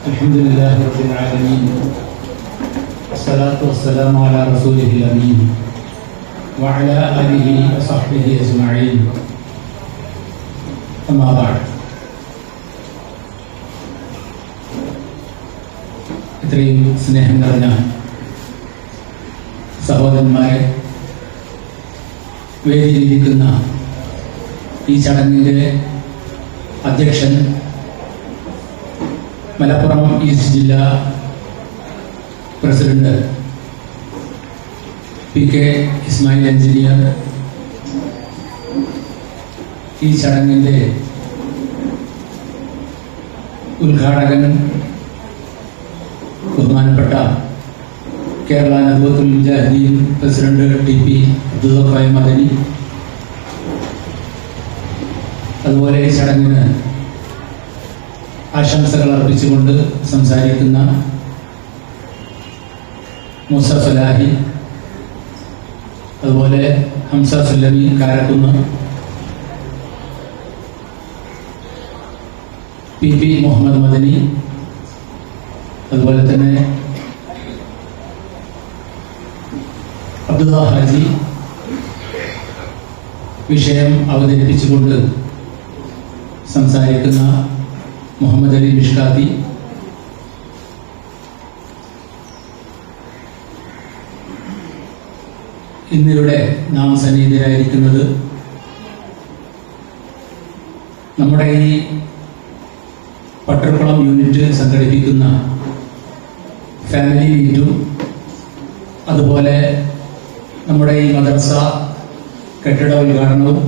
الحمد لله رب العالمين والصلاة والسلام على رسوله الأمين وعلى آله وصحبه أجمعين أما بعد. ഇത്രയും സ്നേഹം നിറഞ്ഞ സഹോദരന്മാരെ, വേദിയിലിരിക്കുന്ന ഈ ചടങ്ങിൻ്റെ അധ്യക്ഷൻ, മലപ്പുറം ഈസ്റ്റ് ജില്ലാ പ്രസിഡന്റ് PK ഇസ്മായിൽ എഞ്ചിനീയർ, ഈ ചടങ്ങിൻ്റെ ഉദ്ഘാടകൻ ബഹുമാനപ്പെട്ട കേരള നദ്വത്തുൽ മുജാഹിദീൻ പ്രസിഡന്റ് TP അബ്ദുൽ മദനി, അതുപോലെ ഈ ചടങ്ങിന് ആശംസകൾ അർപ്പിച്ചുകൊണ്ട് സംസാരിക്കുന്ന മൂസ ഫലാഹി, അതുപോലെ ഹംസ സുല്ലമി കാരക്കുന്ന്, PP മുഹമ്മദ് മദനി, അതുപോലെ തന്നെ അബ്ദുള്ള ഹാജി വിഷയം അവതരിപ്പിച്ചുകൊണ്ട് സംസാരിക്കുന്ന മുഹമ്മദ് അലി മിഷ്കാത്തി, ഇന്നിവിടെ നാം സന്നിഹിതരായിരിക്കുന്നത് നമ്മുടെ ഈ പട്ടർക്കുളം യൂണിറ്റ് സംഘടിപ്പിക്കുന്ന ഫാമിലി മീറ്റും, അതുപോലെ നമ്മുടെ ഈ മദ്രസ കെട്ടിട ഉദ്ഘാടനവും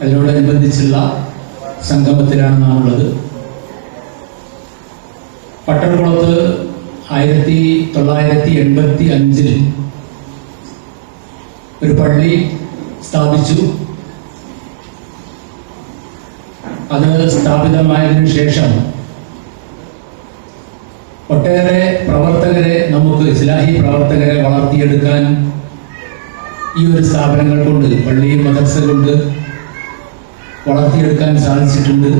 അതിനോടനുബന്ധിച്ചുള്ള സംഗമത്തിലാണ് നാം ഉള്ളത്. പട്ടർക്കുളത്ത് 1985 ഒരു പള്ളി സ്ഥാപിച്ചു. അത് സ്ഥാപിതമായതിനു ശേഷം ഒട്ടേറെ പ്രവർത്തകരെ, നമുക്ക് ഇസ്ലാഹി പ്രവർത്തകരെ വളർത്തിയെടുക്കാൻ ഈ ഒരു സ്ഥാപനങ്ങൾ കൊണ്ട്, പള്ളിയും മദ്രസ കൊണ്ട് വളർത്തിയെടുക്കാൻ സാധിച്ചിട്ടുണ്ട്.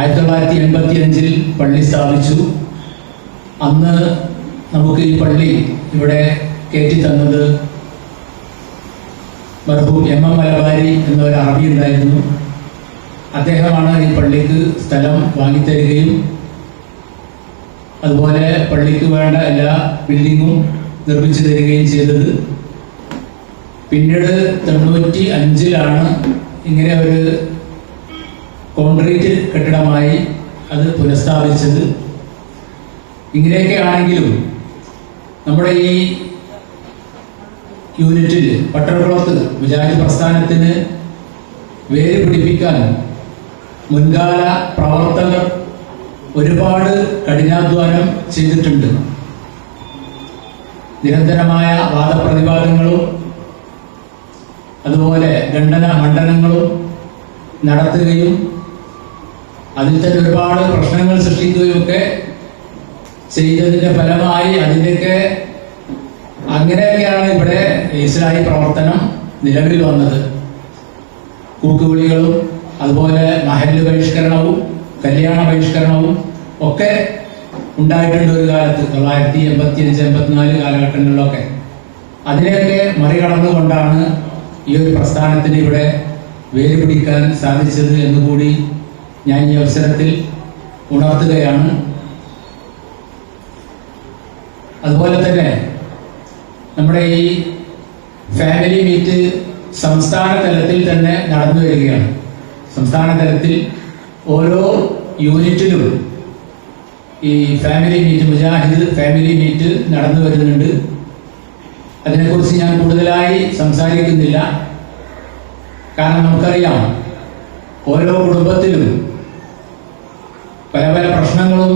1985 പള്ളി സ്ഥാപിച്ചു. അന്ന് നമുക്ക് ഈ പള്ളി ഇവിടെ കയറ്റി തന്നത് മർഹൂം MM മലബാരി എന്നൊരു അറബി ഉണ്ടായിരുന്നു. അദ്ദേഹമാണ് ഈ പള്ളിക്ക് സ്ഥലം വാങ്ങിത്തരികയും അതുപോലെ പള്ളിക്ക് വേണ്ട എല്ലാ ബിൽഡിങ്ങും നിർമ്മിച്ചു തരികയും ചെയ്തത്. പിന്നീട് 95 ഇങ്ങനെ ഒരു കോൺക്രീറ്റ് കെട്ടിടമായി അത് പുനഃസ്ഥാപിച്ചത്. ഇങ്ങനെയൊക്കെ ആണെങ്കിലും നമ്മുടെ ഈ യൂണിറ്റിൽ, പട്ടർക്കുളത്ത് മുജാഹിദ് പ്രസ്ഥാനത്തിന് വേര് പിടിപ്പിക്കാൻ മുൻകാല പ്രവർത്തകർ ഒരുപാട് കഠിനാധ്വാനം ചെയ്തിട്ടുണ്ട്. നിരന്തരമായ വാദപ്രതിവാദങ്ങളും അതുപോലെ ഖണ്ഡന മണ്ഡനങ്ങളും നടത്തുകയും അതിൽ തന്നെ ഒരുപാട് പ്രശ്നങ്ങൾ സൃഷ്ടിക്കുകയും ഒക്കെ ചെയ്തതിൻ്റെ ഫലമായി അതിൻ്റെയൊക്കെ അങ്ങനെയൊക്കെയാണ് ഇവിടെ ഇസ്ലാഹി പ്രവർത്തനം നിലവിൽ വന്നത്. കൂക്കുവിളികളും അതുപോലെ മഹല്ല് ബഹിഷ്കരണവും കല്യാണ ബഹിഷ്കരണവും ഒക്കെ ഉണ്ടായിട്ടുണ്ട് ഒരു കാലത്ത്, 1985-84 കാലഘട്ടങ്ങളിലൊക്കെ. അതിനെയൊക്കെ മറികടന്നുകൊണ്ടാണ് ഈ ഒരു പ്രസ്ഥാനത്തിന് ഇവിടെ വേര് പിടിക്കാൻ സാധിച്ചത് എന്നുകൂടി ഞാൻ ഈ അവസരത്തിൽ ഉണർത്തുകയാണ്. അതുപോലെ തന്നെ നമ്മുടെ ഈ ഫാമിലി മീറ്റ് സംസ്ഥാന തലത്തിൽ തന്നെ നടന്നു വരികയാണ്. സംസ്ഥാന തലത്തിൽ ഓരോ യൂണിറ്റിലും ഈ family meet, Mujahid family meet നടന്നു വരുന്നുണ്ട്. അതിനെക്കുറിച്ച് ഞാൻ കൂടുതലായി സംസാരിക്കുന്നില്ല. കാരണം നമുക്കറിയാം, ഓരോ കുടുംബത്തിലും പല പല പ്രശ്നങ്ങളും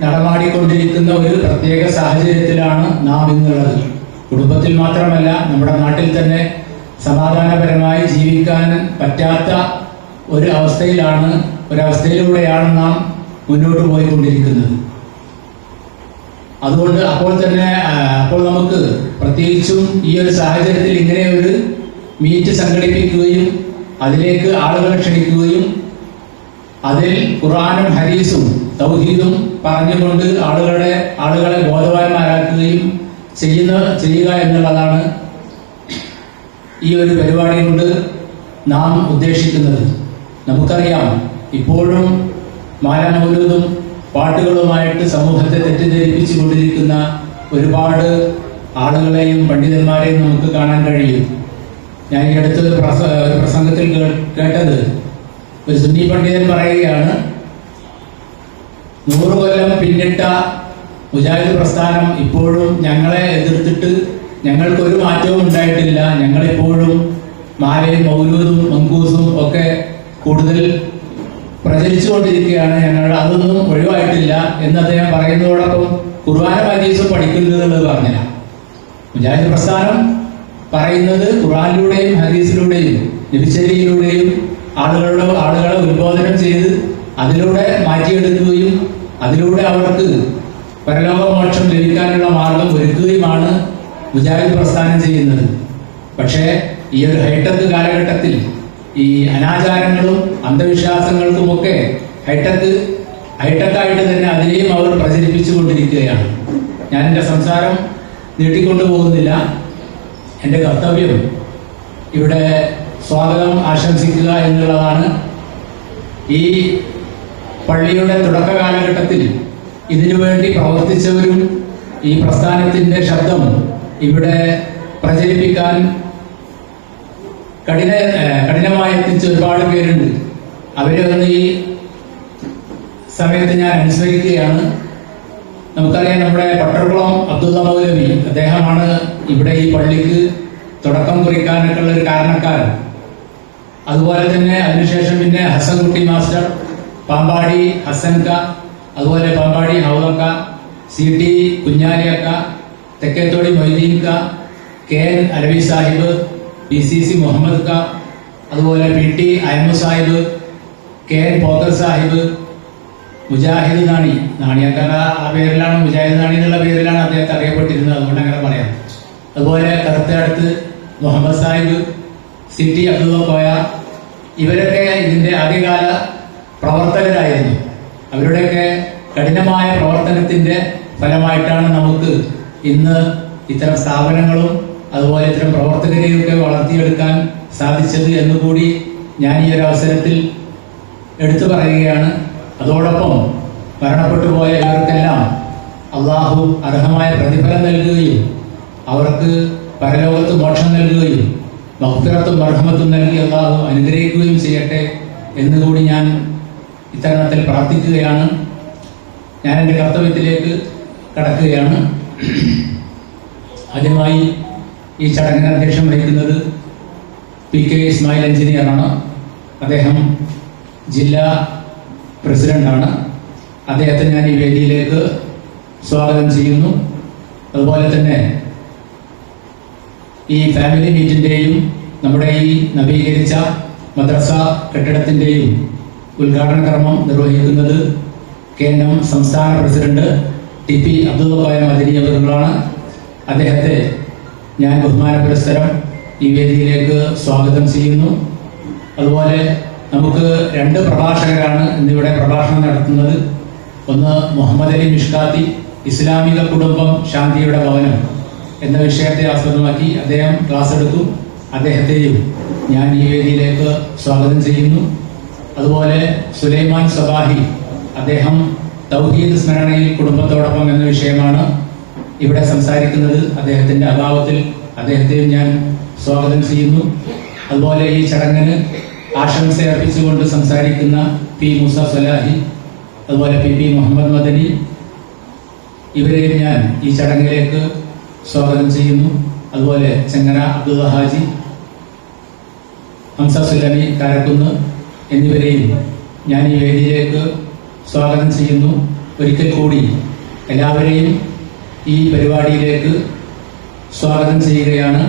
നടമാടിക്കൊണ്ടിരിക്കുന്ന ഒരു പ്രത്യേക സാഹചര്യത്തിലാണ് നാം ഇന്നുള്ളത്. കുടുംബത്തിൽ മാത്രമല്ല, നമ്മുടെ നാട്ടിൽ തന്നെ സമാധാനപരമായി ജീവിക്കാൻ പറ്റാത്ത ഒരവസ്ഥയിലൂടെയാണ് നാം മുന്നോട്ട് പോയിക്കൊണ്ടിരിക്കുന്നത്. അതുകൊണ്ട് അപ്പോൾ നമുക്ക് പ്രത്യേകിച്ചും ഈ ഒരു സാഹചര്യത്തിൽ ഇങ്ങനെ ഒരു മീറ്റ് സംഘടിപ്പിക്കുകയും അതിലേക്ക് ആളുകളെ ക്ഷണിക്കുകയും അതിൽ ഖുർആനും ഹദീസും തൗഹീദും പറഞ്ഞുകൊണ്ട് ആളുകളെ ബോധവാന്മാരാക്കുകയും ചെയ്യുക എന്നുള്ളതാണ് ഈ ഒരു പരിപാടി കൊണ്ട് നാം ഉദ്ദേശിക്കുന്നത്. നമുക്കറിയാം, ഇപ്പോഴും മാലമൗലൂദും പാട്ടുകളുമായിട്ട് സമൂഹത്തെ തെറ്റിദ്ധരിപ്പിച്ചു കൊണ്ടിരിക്കുന്ന ഒരുപാട് ആളുകളെയും പണ്ഡിതന്മാരെയും നമുക്ക് കാണാൻ കഴിയും. ഞാൻ ഈ അടുത്തൊരു പ്രസംഗത്തിൽ കേട്ടത്, ഒരു സുന്നി പണ്ഡിതൻ പറയുകയാണ്, 100 കൊല്ലം പിന്നിട്ട മുജാഹിദ് പ്രസ്ഥാനം ഇപ്പോഴും ഞങ്ങളെ എതിർത്തിട്ട് ഞങ്ങൾക്കൊരു മാറ്റവും ഉണ്ടായിട്ടില്ല. ഞങ്ങളിപ്പോഴും മാലയും മൗലൂദും മങ്കൂസും ഒക്കെ കൂടുതൽ പ്രചരിച്ചുകൊണ്ടിരിക്കുകയാണ്. ഞങ്ങൾ അതൊന്നും ഒഴിവായിട്ടില്ല എന്ന് അദ്ദേഹം പറയുന്നതോടൊപ്പം ഖുർആനും ഹദീസും പഠിക്കുന്നുള്ളത് പറഞ്ഞില്ല. മുജാഹിദ് പ്രസ്ഥാനം പറയുന്നത് ഖുർആനിലൂടെയും ഹദീസിലൂടെയും നബിചര്യയിലൂടെയും ആളുകളെ ഉത്ബോധനം ചെയ്ത് അതിലൂടെ മാറ്റിയെടുക്കുകയും അതിലൂടെ അവർക്ക് പരലോകമോക്ഷം ലഭിക്കാനുള്ള മാർഗം ഒരുക്കുകയുമാണ് മുജാഹിദ് പ്രസ്ഥാനം ചെയ്യുന്നത്. പക്ഷേ ഈ ഒരു ഹൈടെക് കാലഘട്ടത്തിൽ ഈ അനാചാരങ്ങളും അന്ധവിശ്വാസങ്ങൾക്കുമൊക്കെ ഹൈടെക്കായിട്ട് തന്നെ അതിനെയും അവർ പ്രചരിപ്പിച്ചുകൊണ്ടിരിക്കുകയാണ്. ഞാൻ എൻ്റെ സംസാരം നീട്ടിക്കൊണ്ടു പോകുന്നില്ല. എൻ്റെ കർത്തവ്യം ഇവിടെ സ്വാഗതം ആശംസിക്കുക എന്നുള്ളതാണ്. ഈ പള്ളിയുടെ തുടക്ക കാലഘട്ടത്തിൽ ഇതിനുവേണ്ടി പ്രവർത്തിച്ചവരും ഈ പ്രസ്ഥാനത്തിൻ്റെ ശബ്ദം ഇവിടെ പ്രചരിപ്പിക്കാൻ കഠിനമായി എത്തിച്ച ഒരുപാട് പേരുണ്ട്. അവരെ ഒന്ന് ഈ സമയത്ത് ഞാൻ അനുസ്മരിക്കുകയാണ്. നമുക്കറിയാം, നമ്മുടെ പട്ടർകുളം അബ്ദുള്ള മൗലവി, അദ്ദേഹമാണ് ഇവിടെ ഈ പള്ളിക്ക് തുടക്കം കുറിക്കാനൊക്കെ ഉള്ള ഒരു കാരണക്കാരൻ. അതുപോലെ തന്നെ അതിനുശേഷം പിന്നെ ഹസൻകുട്ടി മാസ്റ്റർ, പാമ്പാടി ഹസൻക, അതുപോലെ Pampady ഹൗദക്ക, CT കുഞ്ഞാലിയക്ക, തെക്കേത്തോടി മൊയ്തീൻക, KN Alavi Sahib, PCC Muhammad ക, അതുപോലെ PT അയമു സാഹിബ്, KN പോക്കർ സാഹിബ്, മുജാഹിദ് നാണിയക്കാര ആ പേരിലാണ്, മുജാഹിദ് നാണി എന്നുള്ള പേരിലാണ് അദ്ദേഹത്തെ അറിയപ്പെട്ടിരുന്നത്, അതുകൊണ്ട് അങ്ങനെ പറയാം. അതുപോലെ കറുത്തടുത്ത് മുഹമ്മദ് സാഹിബ്, CT അബ്ദുള്ള കോയ, ഇവരൊക്കെ ഇതിൻ്റെ ആദ്യകാല പ്രവർത്തകരായിരുന്നു. അവരുടെയൊക്കെ കഠിനമായ പ്രവർത്തനത്തിൻ്റെ ഫലമായിട്ടാണ് നമുക്ക് ഇന്ന് ഇത്തരം സ്ഥാപനങ്ങളും അതുപോലെ ഇത്തരം പ്രവർത്തകരെയൊക്കെ വളർത്തിയെടുക്കാൻ സാധിച്ചത് എന്നുകൂടി ഞാൻ ഈ ഒരു അവസരത്തിൽ എടുത്തു പറയുകയാണ്. അതോടൊപ്പം മരണപ്പെട്ടു പോയ ഇവർക്കെല്ലാം അള്ളാഹു അർഹമായ പ്രതിഫലം നൽകുകയും അവർക്ക് പരലോകത്ത് മോക്ഷം നൽകുകയും മഗ്ഫിറത്തും മർഹമത്തും നൽകി അള്ളാഹു അനുഗ്രഹിക്കുകയും ചെയ്യട്ടെ എന്നുകൂടി ഞാൻ ഇത്തരണത്തിൽ പ്രാർത്ഥിക്കുകയാണ്. ഞാൻ എൻ്റെ കർത്തവ്യത്തിലേക്ക് കടക്കുകയാണ്. ആദ്യമായി ഈ ചടങ്ങിന് അധ്യക്ഷം വഹിക്കുന്നത് PK ഇസ്മായിൽ എഞ്ചിനീയറാണ്. അദ്ദേഹം ജില്ലാ പ്രസിഡന്റാണ്. അദ്ദേഹത്തെ ഞാൻ ഈ വേദിയിലേക്ക് സ്വാഗതം ചെയ്യുന്നു. അതുപോലെ തന്നെ ഈ ഫാമിലി മീറ്റിൻ്റെയും നമ്മുടെ ഈ നവീകരിച്ച മദ്രസ കെട്ടിടത്തിൻ്റെയും ഉദ്ഘാടന കർമ്മം നിർവഹിക്കുന്നത് KNM സംസ്ഥാന പ്രസിഡന്റ് TP അബ്ദുള്ള കോയ മദനി അവர்களാണ്. അദ്ദേഹത്തെ ഞാൻ ബഹുമാന പുരസ്സരം ഈ വേദിയിലേക്ക് സ്വാഗതം ചെയ്യുന്നു. അതുപോലെ നമുക്ക് 2 പ്രഭാഷകരാണ് ഇന്നിവിടെ പ്രഭാഷണം നടത്തുന്നത്. ഒന്ന് മുഹമ്മദ് അലി മിഷ്കാത്തി, ഇസ്ലാമിക കുടുംബം ശാന്തിയുടെ ഭവനം എന്ന വിഷയത്തെ ആസ്പദമാക്കി അദ്ദേഹം ക്ലാസ് എടുത്തു. അദ്ദേഹത്തെയും ഞാൻ ഈ വേദിയിലേക്ക് സ്വാഗതം ചെയ്യുന്നു. അതുപോലെ സുലൈമാൻ സബാഹി, അദ്ദേഹം തൗഹീദ് സ്മരണയിൽ കുടുംബത്തോടൊപ്പം എന്ന വിഷയമാണ് ഇവിടെ സംസാരിക്കുന്നത്. അദ്ദേഹത്തിൻ്റെ അഭാവത്തിൽ അദ്ദേഹത്തെയും ഞാൻ സ്വാഗതം ചെയ്യുന്നു. അതുപോലെ ഈ ചടങ്ങിന് ആശംസ അർപ്പിച്ചുകൊണ്ട് സംസാരിക്കുന്ന P മൂസ സലാഹി, അതുപോലെ PP മുഹമ്മദ് മദനി, ഇവരെയും ഞാൻ ഈ ചടങ്ങിലേക്ക് സ്വാഗതം ചെയ്യുന്നു. അതുപോലെ ചെങ്ങര അബ്ദുള്ള ഹാജി, ഹംസ സുലമി കാരക്കുന്ന് എന്നിവരെയും ഞാൻ ഈ വേദിയിലേക്ക് സ്വാഗതം ചെയ്യുന്നു. ഒരിക്കൽ കൂടി എല്ലാവരെയും ഈ പരിപാടിയിലേക്ക് സ്വാഗതം ചെയ്യുകയാണ്.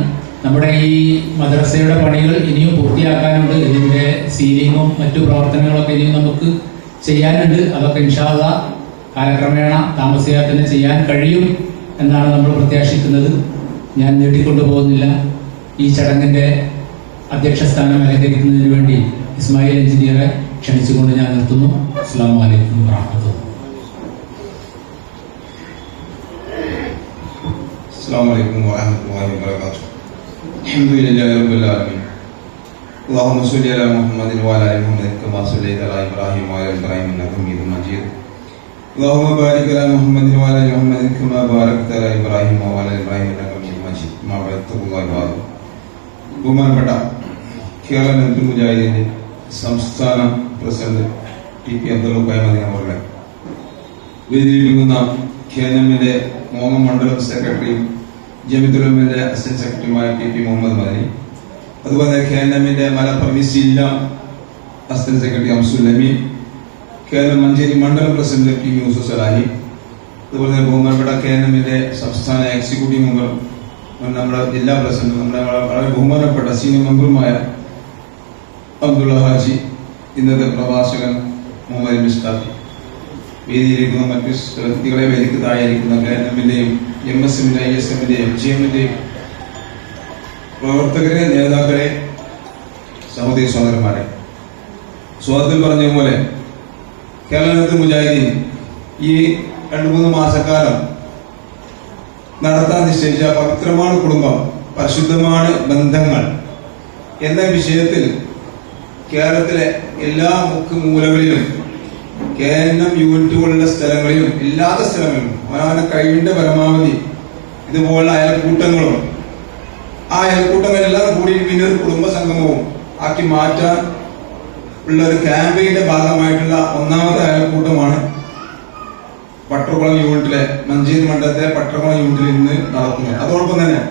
നമ്മുടെ ഈ മദ്രസയുടെ പണികൾ ഇനിയും പൂർത്തിയാക്കാനുണ്ട്. ഇതിൻ്റെ സീലിങ്ങും മറ്റു പ്രവർത്തനങ്ങളൊക്കെ ഇനിയും നമുക്ക് ചെയ്യാനുണ്ട്. അതൊക്കെ ഇൻഷാ അല്ലാഹ് കാലക്രമേണ താമസിയാതെ തന്നെ ചെയ്യാൻ കഴിയും എന്നാണ് നമ്മൾ പ്രത്യാശിക്കുന്നത്. ഞാൻ നീട്ടിക്കൊണ്ടു പോകുന്നില്ല. ഈ ചടങ്ങിൻ്റെ അധ്യക്ഷ സ്ഥാനം അലങ്കരിക്കുന്നതിന് വേണ്ടി ഇസ്മായിൽ എഞ്ചിനീയറെ ക്ഷണിച്ചുകൊണ്ട് ഞാൻ നിർത്തുന്നു. അസ്സലാമു അലൈക്കും വറഹ്മത്തുള്ളാഹി. السلام عليكم ورحمة الله وبركاته. الحمد لله رب العالمين. اللهم صل على محمد وعلى آل محمد كما صليت على إبراهيم وعلى آل إبراهيم إنك حميد مجيد. اللهم بارك على محمد وعلى آل محمد كما باركت على إبراهيم وعلى آل إبراهيم إنك حميد مجيد. ما بعد الله بعد. ബഹുമാനപ്പെട്ട കേരള നെഹ്റു മുജാഹിദിന്റെ സംസ്ഥാന പ്രസിഡന്റ് ടി.പി. അബ്ദുൽ ഖാദർ അവരുടെ വേദിയിലിരിക്കുന്ന KNM-ന്റെ മോങ്ങം മണ്ഡലം സെക്രട്ടറിയും ജമിഅത്തുൽ ഉലമയുടെ അസിസ്റ്റന്റ് സെക്രട്ടറിയുമായ ടി.പി. മുഹമ്മദ് മദനി, അതുപോലെ KNM-ന്റെ മലപ്പുറം ജില്ലാ അസിസ്റ്റന്റ് സെക്രട്ടറി അംസുൽ അമീൻ, KNM മഞ്ചേരി മണ്ഡലം പ്രസിഡന്റ് പി. യൂസുഫ് സലാഹി, അതുപോലെ തന്നെ ബഹുമാനപ്പെട്ട KNM-ന്റെ സംസ്ഥാന എക്സിക്യൂട്ടീവ് മെമ്പർ, നമ്മുടെ ജില്ലാ പ്രസിഡന്റ്, നമ്മുടെ വളരെ ബഹുമാനപ്പെട്ട സീനിയർ മെമ്പറുമായ അബ്ദുള്ള ഹാജി, ഇന്നത്തെ പ്രഭാഷകൻ മുഹമ്മദ് മിസ്താഖ്, വേദിയിലിരിക്കുന്ന മറ്റു വ്യക്തികളെ വേദിക്ക് താഴെയിരിക്കുന്ന KNM-ന്റെയും MSM-ന്റെ ISM-ന്റെയും MGM-ന്റെയും പ്രവർത്തകരെ, നേതാക്കളെ, സഹോദരി സഹോദരന്മാരെ, സ്വാഗതത്തിൽ പറഞ്ഞതുപോലെ കേരള നെഹ്റു മുജാഹിദീൻ ഈ 2-3 മാസക്കാലം നടത്താൻ നിശ്ചയിച്ച പവിത്രമാണ് കുടുംബം, പരിശുദ്ധമാണ് ബന്ധങ്ങൾ എന്ന വിഷയത്തിൽ കേരളത്തിലെ എല്ലാ മുക്കുമൂലകളിലും KNM യൂണിറ്റുകളുടെ സ്ഥലങ്ങളിലും ഇല്ലാത്ത സ്ഥലങ്ങളിലും അവനവനെ കഴിവിന്റെ പരമാവധി ഇതുപോലുള്ള അയൽക്കൂട്ടങ്ങളും ആ അയൽക്കൂട്ടങ്ങളെല്ലാം കൂടി പിന്നെ ഒരു കുടുംബ സംഗമവും ആക്കി മാറ്റാൻ ഉള്ള ഒരു ക്യാമ്പയിന്റെ ഭാഗമായിട്ടുള്ള ഒന്നാമത്തെ അയൽക്കൂട്ടമാണ് പട്ടർകുളം യൂണിറ്റിലെ മഞ്ചേരി മണ്ഡലത്തിലെ പട്ടർകുളം യൂണിറ്റിൽ ഇന്ന് നടക്കുന്നത്. അതോടൊപ്പം തന്നെ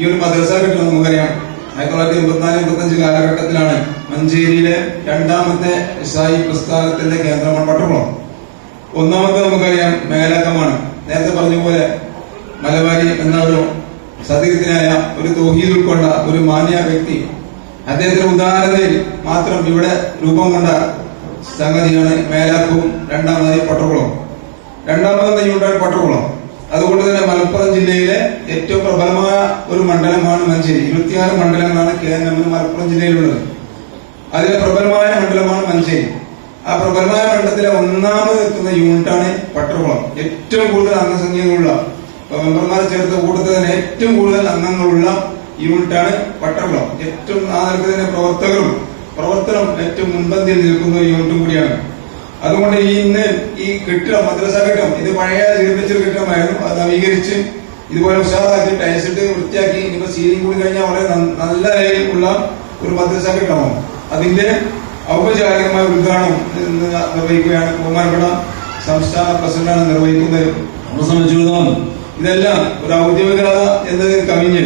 ഈ ഒരു മദ്രസ കെട്ടിടം നമുക്കറിയാം 1984-85 കാലഘട്ടത്തിലാണ് മഞ്ചേരിയിലെ രണ്ടാമത്തെ ഇസ്ലാഹി പ്രസ്ഥാനത്തിന്റെ കേന്ദ്രമാണ് പട്ടർകുളം. ഒന്നാമത്തെ നമുക്കറിയാം മേലക്കമാണ്. നേരത്തെ പറഞ്ഞ പോലെ മലബാരി എന്ന ഒരു സതീർത്ഥനായ ഒരു തൗഹീദ് ഉൾക്കൊണ്ട ഒരു മാന്യ വ്യക്തി, അദ്ദേഹത്തിന്റെ ഉദാഹരണത്തിൽ മാത്രം ഇവിടെ രൂപം കൊണ്ട സംഗതിയാണ് മേലാക്കവും രണ്ടാമതായി പട്ടർകുളം. രണ്ടാമത്തെ യൂണിറ്റാണ് പട്ടർകുളം. അതുകൊണ്ട് തന്നെ മലപ്പുറം ജില്ലയിലെ ഏറ്റവും പ്രബലമായ ഒരു മണ്ഡലമാണ് മഞ്ചേരി. 26 മണ്ഡലങ്ങളാണ് KNM മലപ്പുറം ജില്ലയിലുള്ളത്. അതിലെ പ്രബലമായ മണ്ഡലമാണ് മഞ്ചേരി. ആ പ്രബലമായ മണ്ഡലത്തിലെ ഒന്നാമത് എത്തുന്ന യൂണിറ്റാണ് പട്ടർകുളം. ഏറ്റവും കൂടുതൽ അംഗസംഖ്യകളുള്ള, മെമ്പർമാരെ ചേർത്ത കൂട്ടത്തിൽ തന്നെ ഏറ്റവും കൂടുതൽ അംഗങ്ങളുള്ള യൂണിറ്റാണ് പട്ടർകുളം. ഏറ്റവും നാളെ തന്നെ പ്രവർത്തനം ഏറ്റവും മുൻപന്തിയിൽ നിൽക്കുന്ന ഒരു യൂണിറ്റും കൂടിയാണ്. അതുകൊണ്ട് ഇന്ന് ഈ കെട്ടിടം, മദ്രസ കെട്ടിടം, ഇത് പഴയ നിർമ്മിച്ചൊരു കെട്ടിടമായിരുന്നു. അത് നവീകരിച്ച് ഇതുപോലെ ഉഷാറാക്കി ടൈൽസിട്ട് വൃത്തിയാക്കി ഇനിയിപ്പോ സീലിംഗ് കൂടി കഴിഞ്ഞാൽ വളരെ നല്ല നിലയിലുള്ള ഒരു മദ്രസ കെട്ടിടമാണ്. അതിന്റെ ഔപചാരികമായ ഉദ്ഘാടനം നിർവഹിക്കുകയാണ് ബഹുമാനപ്പെട്ട സംസ്ഥാന പ്രസിഡന്റാണ് നിർവഹിക്കുന്നത്. നമ്മളെ സംബന്ധിച്ചിടത്തോളം ഇതെല്ലാം ഒരു ഔദ്യോഗികത എന്നതിൽ കവിഞ്ഞ്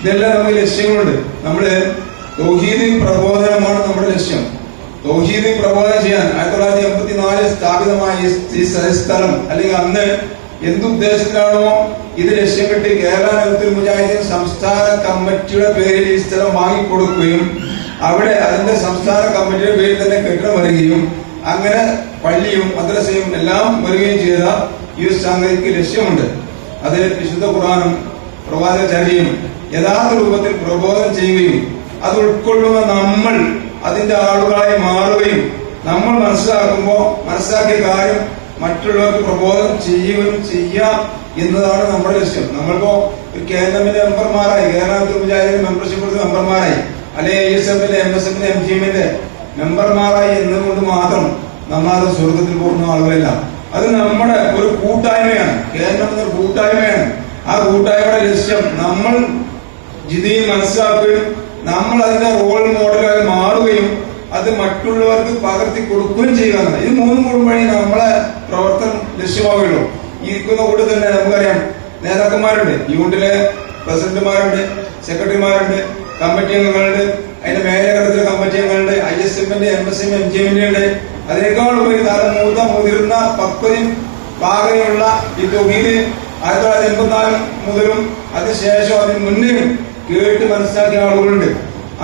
ഇതെല്ലാം നമുക്ക് ലക്ഷ്യങ്ങളുണ്ട്. നമ്മള് തൗഹീദ് പ്രബോധനമാണ് നമ്മുടെ ലക്ഷ്യം. തൗഹീദ് പ്രബോധനം ചെയ്യാൻ 1984 സ്ഥാപിതമായ ഈ സ്ഥലം, അല്ലെങ്കിൽ അന്ന് എന്തുദ്ദേശത്തിലാണോ ഇത് ലക്ഷ്യം കെട്ടി കേരള നെഹ്റു മുജാഹിദീൻ സംസ്ഥാന കമ്മിറ്റിയുടെ പേരിൽ ഈ സ്ഥലം വാങ്ങിക്കൊടുക്കുകയും അവിടെ അതിന്റെ സംസ്ഥാന കമ്മിറ്റിയുടെ പേരിൽ തന്നെ കെട്ടിടം വരികയും അങ്ങനെ പള്ളിയും മദ്രസയും എല്ലാം വരികയും ചെയ്ത ഈ സംഗതിക്ക് ലക്ഷ്യമുണ്ട്. അത് വിശുദ്ധ ഖുർആനും പ്രവാചക ചര്യയും യഥാർത്ഥ രൂപത്തിൽ പ്രബോധനം ചെയ്യുകയും അത് ഉൾക്കൊള്ളുന്ന നമ്മൾ അതിന്റെ ആളുകളായി മാറുകയും നമ്മൾ മനസ്സിലാക്കിയ കാര്യം മറ്റുള്ളവർക്ക് പ്രബോധനം ചെയ്യുകയും ചെയ്യാം എന്നതാണ് നമ്മുടെ ലക്ഷ്യം. നമ്മളിപ്പോ KNM-ന്റെ മെമ്പർമാരായി, കേരള നെഹ്റു മുജാഹിദീൻ മെമ്പർഷിപ്പ് എടുത്ത മെമ്പർമാരായി, അല്ലെങ്കിൽ ISM-ന്റെ MSM-ന്റെ MGM-ന്റെ മെമ്പർമാരായി എന്നുകൊണ്ട് മാത്രം നമ്മളത് സ്വർഗത്തിൽ പോകുന്ന ആളുകളല്ല. അത് നമ്മുടെ ഒരു കൂട്ടായ്മയാണ്. KNM ഒരു കൂട്ടായ്മയാണ്. ആ കൂട്ടായ്മയുടെ ലക്ഷ്യം നമ്മൾ ജിദ്ദീൻ മനസ്സിലാക്കുകയും നമ്മൾ അതിന്റെ റോൾ മോഡലായി മാറുകയും അത് മറ്റുള്ളവർക്ക് പകർത്തി കൊടുക്കുകയും ചെയ്യുക. ഇത് 3 കൂടുമ്പോഴേ നമ്മളെ പ്രവർത്തനം ലക്ഷ്യമാവുകയുള്ളൂ. ഈ ഇരിക്കുന്ന കൂടെ തന്നെ നമുക്കറിയാം നേതാക്കന്മാരുണ്ട്, യൂണിറ്റിലെ പ്രസിഡന്റുമാരുണ്ട്, സെക്രട്ടറിമാരുണ്ട്, കമ്മിറ്റി അംഗങ്ങളുണ്ട്, അതിന്റെ മേലഘട്ടത്തിലെ കമ്മിറ്റി അംഗങ്ങളുണ്ട്, ISM-ന്റെ MSM MGM-ന്റെ ഉണ്ട്. അതിനേക്കാൾ ഉപരി മുതിർന്ന പക്വതയും പാകതയുള്ള ഈ തൗഹീദ് 1984 മുതലും അതിനുശേഷം അതിന് മുന്നേ കേട്ട് മനസ്സിലാക്കിയ ആളുകളുണ്ട്.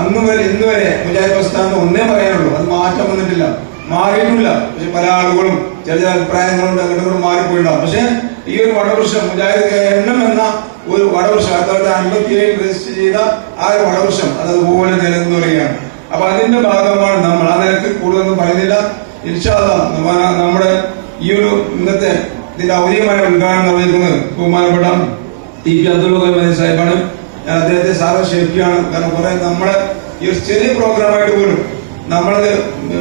അന്ന് വരെ ഇന്ന് വരെ മുജാഹിദ് പ്രസ്ഥാനം ഒന്നേ പറയാനുള്ളൂ, അത് മാറ്റം വന്നിട്ടില്ല, മാറിയിട്ടില്ല. പക്ഷെ പല ആളുകളും ചില അഭിപ്രായങ്ങളുണ്ട്, അങ്ങോട്ടും മാറിപ്പോയിണ്ടാവും. പക്ഷെ ഈ ഒരു വടവൃക്ഷം മുജാഹിദ് KNM എന്ന ഒരു വടവൃക്ഷം 1957 രജിസ്റ്റർ ചെയ്ത ആ ഒരു വടവൃക്ഷം അത് അതുപോലെ നിലനിന്ന് വരികയാണ്. അപ്പൊ അതിന്റെ ഭാഗമാണ് നമ്മൾ. ആ നിലക്ക് കൂടുതലൊന്നും പറയുന്നില്ല. ഇൻഷാ അല്ലാഹ് നമ്മുടെ ഈ ഒരു ഇന്നത്തെ ഇതിന്റെ ഔദ്യോഗികമായ ഉദ്ഘാടനം നിർവഹിക്കുന്നത് ബഹുമാനപ്പെട്ട ടി പി അബ്ദുൽ ഖാദർ സാഹിബാണ്. ഞാൻ അദ്ദേഹത്തെ സാറ് ക്ഷണിക്കുകയാണ്. കാരണം കുറെ നമ്മളെ ഈ ഒരു ചെറിയ പ്രോഗ്രാമായിട്ട് പോലും നമ്മളത്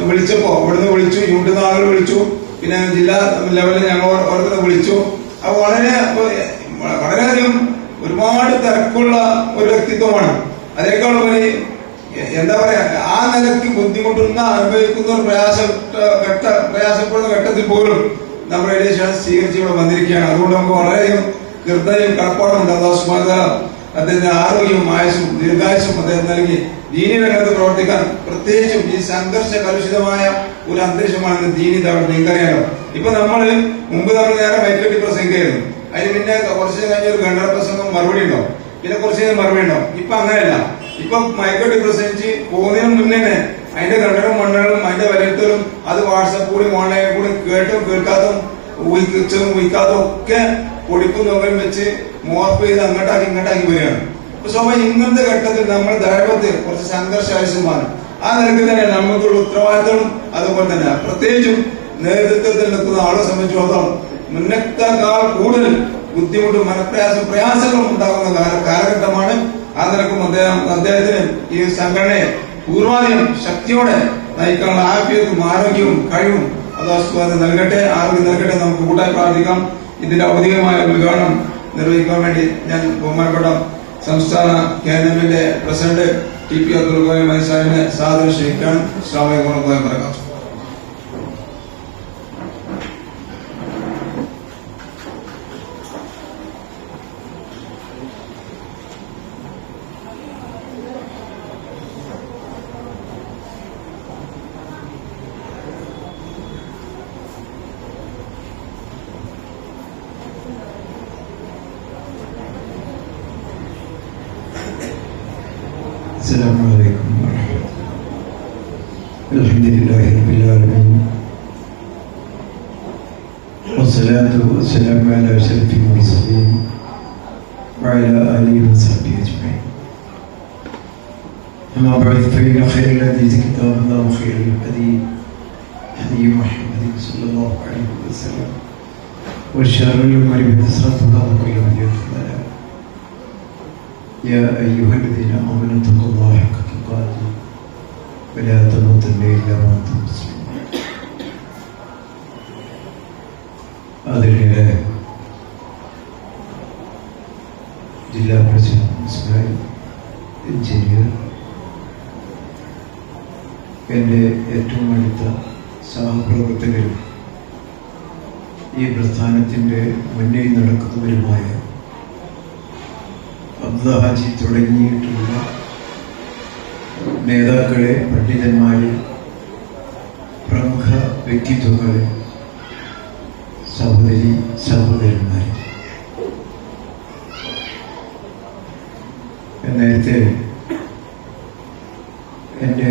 വിളിച്ചപ്പോ ഇവിടുന്ന് വിളിച്ചു, യൂണിറ്റ് ആളുകൾ വിളിച്ചു, പിന്നെ ജില്ലാ ലെവലിൽ ഞങ്ങൾ ഓരോരുത്തരെ വിളിച്ചു. അപ്പൊ വളരെയധികം ഒരുപാട് തിരക്കുള്ള ഒരു വ്യക്തിത്വമാണ്. അതേക്കാൾ ഉപരി എന്താ പറയാ, ആ നിലയ്ക്ക് ബുദ്ധിമുട്ടുന്ന അനുഭവിക്കുന്ന ഒരു പ്രയാസപ്പെടുന്ന ഘട്ടത്തിൽ പോലും നമ്മുടെ ഇടയിൽ സ്വീകരിച്ച് ഇവിടെ വന്നിരിക്കുകയാണ്. അതുകൊണ്ട് നമുക്ക് വളരെയധികം കൃതയും കടപ്പാടുമുണ്ട്. അല്ലാഹു സുബ്ഹാനഹു വ തആല അദ്ദേഹത്തിന് ആരോഗ്യവും ആയുസ്സും ദീർഘായുസ്സും അദ്ദേഹം നൽകി ദീനി രംഗത്ത് പ്രവർത്തിക്കാൻ, പ്രത്യേകിച്ചും ഈ സംഘർഷ കലുഷിതമായ ഒരു അന്തരീക്ഷമാണ് ദീനി തവണ. നിങ്ങൾക്കറിയാലോ, ഇപ്പൊ നമ്മള് മുമ്പ് നമ്മൾ നേരെ മൈക്കെട്ടി പ്രസംഗിക്കായിരുന്നു. അതിന് പിന്നെ കുറച്ച് കഴിഞ്ഞ ഒരു ഖണ്ഡന പ്രസംഗം മറുപടി ഉണ്ടോ, പിന്നെ കുറച്ച് കഴിഞ്ഞാൽ മറുപടി ഉണ്ടോ. ഇപ്പൊ അങ്ങനെയല്ല. ഇപ്പൊ മൈക്കെട്ടി പ്രസംഗിച്ച് പോകുന്നതിന് മുന്നേ അതിന്റെ ഖണ്ഡനവും മണ്ഡലവും അതിന്റെ വിലയിരുത്തലും അത് വാട്സപ്പ് കൂടി ഓൺലൈനിൽ കൂടി കേട്ടും കേൾക്കാത്തും ഊഹിച്ചതും ഊഹിക്കാത്തും ഒക്കെ പൊടിപ്പും തൊങ്ങലും വെച്ച് മോർപ്പ് ചെയ്ത് ഇങ്ങോട്ടാക്കി വരികയാണ്. അപ്പൊ സ്വാഭാവികം ഇങ്ങനത്തെ ഘട്ടത്തിൽ നമ്മൾ ദൈവത്തിൽ കുറച്ച് സംഘർഷ ആവശ്യമാണ്. ആ നിലയ്ക്ക് തന്നെ നമുക്കുള്ള ഉത്തരവാദിത്തവും അതുപോലെ തന്നെ പ്രത്യേകിച്ചും നേതൃത്വത്തിൽ നിൽക്കുന്ന ആളെ സംബന്ധിച്ചിടത്തോളം മുന്നേക്കാൾ കൂടുതൽ ബുദ്ധിമുട്ടും പ്രയാസങ്ങളും ഉണ്ടാകുന്ന കാലഘട്ടമാണ്. ആ നിലക്കും അദ്ദേഹത്തിന് ഈ സംഘടനയെ പൂർവാധികം ശക്തിയോടെ നയിക്കാനുള്ള ആഫിയത്തും ആരോഗ്യവും കഴിവും അല്ലാഹു നൽകട്ടെ, ആരോഗ്യം നൽകട്ടെ. നമുക്ക് കൂട്ടായി പ്രാർത്ഥിക്കാം. ഇതിന്റെ ഔദ്യോഗികമായ ഉദ്ഘാടനം നിർവഹിക്കാൻ വേണ്ടി ഞാൻ ബഹുമാനപ്പെട്ട സംസ്ഥാന KNM president T P Abdul Khader സാഹിബിനെ സാദരം ക്ഷണിക്കാൻ. അസ്സലാമു അലൈക്കും വറഹ്മത്തുള്ളാഹി വബറകാതുഹു. السلام عليكم ورحمة الله. الحمد لله رب العالمين والصلاة والسلام على أشرف المرسلين وعلى آله وصحبه أجمعين. أما بعد فإن خير الحديث كتاب الله وخير الهدي هدي محمد صلى الله عليه وسلم وشر الأمور محدثاتها وكل محدثة ضلالة. يا أيها الذين آمنوا اتقوا الله حق تقاته ولا تموتن إلا وأنتم مسلمون. ആദരണീയരായ ജില്ലാ പ്രസിഡന്റ് ഇസ്മായിൽ എഞ്ചിനീയർ, എൻ്റെ ഏറ്റവും അടുത്ത സഹപ്രവർത്തകരും ഈ പ്രസ്ഥാനത്തിൻ്റെ മുന്നിൽ നടക്കുന്നവരുമായ അബ്ദുൽ ഹാജി തുടങ്ങിയിട്ടുള്ള നേതാക്കളെ, പണ്ഡിതന്മാരെ, പ്രമുഖ വ്യക്തിത്വങ്ങളെ, സഹോദരി സഹോദരന്മാരെ, നേരത്തെ എൻ്റെ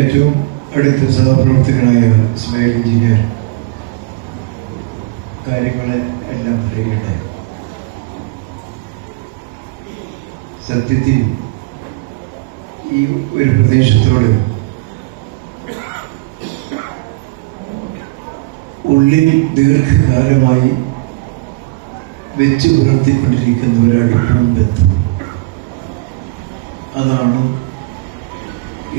ഏറ്റവും അടുത്ത സഹപ്രവർത്തകനായ ഇസ്മായിൽ എഞ്ചിനീയർ കാര്യങ്ങളെ എല്ലാം പറയുകയുണ്ടായി. സത്യത്തിൽ ഈ ഒരു പ്രദേശത്തോട് ഉള്ളിൽ ദീർഘകാലമായി വെച്ച് പുലർത്തിക്കൊണ്ടിരിക്കുന്ന ഒരടുപ്പവും ബന്ധം, അതാണ്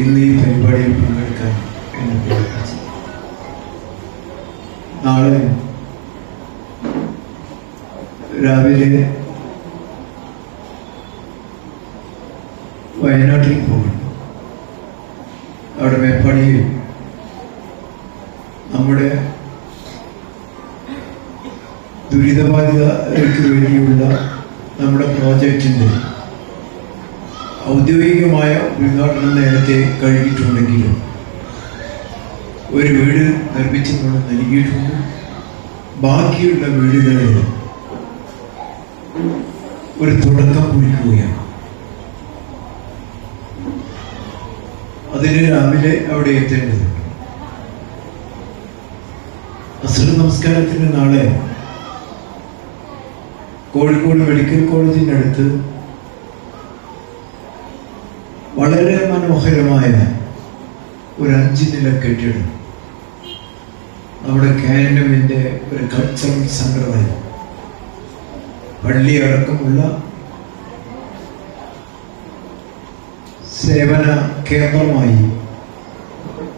ഇന്ന് ഈ പരിപാടിയിൽ പങ്കെടുക്കാൻ എന്നെ പ്രേരിപ്പിച്ചത്. നാളെ രാവിലെ വയനാട്ടിൽ പോകണം. അവിടെ മേപ്പാടിയിൽ നമ്മുടെ ദുരിതബാധിതർക്ക് വേണ്ടിയുള്ള നമ്മുടെ പ്രോജക്റ്റിൻ്റെ ഔദ്യോഗികമായ ഉദ്ഘാടനം നേരത്തെ കഴിഞ്ഞിട്ടുണ്ടെങ്കിലും ഒരു വീട് നിർമ്മിച്ചുകൊണ്ട് നൽകിയിട്ടുണ്ട്. ബാക്കിയുള്ള വീടുകളിൽ ഒരു തുടക്കം കുറിക്കുകയാണ്. അതിന് രാവിലെ അവിടെ എത്തേണ്ടതുണ്ട്. അസ്ർ നമസ്കാരത്തിന് നാളെ കോഴിക്കോട് മെഡിക്കൽ കോളേജിനടുത്ത് വളരെ മനോഹരമായ ഒരു 5 നില കെട്ടിടം നമ്മുടെ KNMന്റെ ഒരു കൾച്ചറൽ സെന്ററായി പള്ളി അടക്കമുള്ള സേവന കേന്ദ്രമായി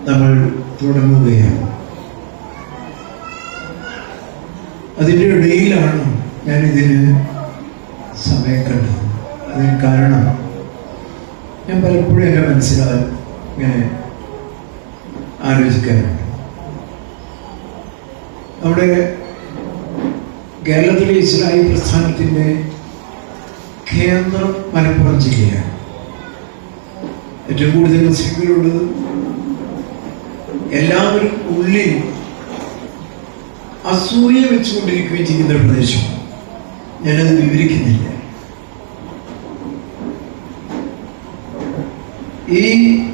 നമ്മൾ തുടങ്ങുകയാണ്. അതിൻ്റെ ഇടയിലാണ് ഞാനിതിന് സമയം കണ്ടത്. അതിന് കാരണം ഞാൻ പലപ്പോഴും എൻ്റെ മനസ്സിലാൽ ഇങ്ങനെ ആലോചിക്കാറുണ്ട്. നമ്മുടെ കേരളത്തിലെ ഇസ്ലാഹി പ്രസ്ഥാനത്തിൻ്റെ കേന്ദ്രം മലപ്പുറം ജില്ലയാണ്. ഏറ്റവും കൂടുതൽ മുസ്ലിങ്ങളുള്ളത്. എല്ലാവരും ഉള്ളിൽ അസൂയ വെച്ചുകൊണ്ടിരിക്കുകയും ചെയ്യുന്ന ഒരു പ്രദേശം. ഞാനത് വിവരിക്കുന്നില്ല. ഈ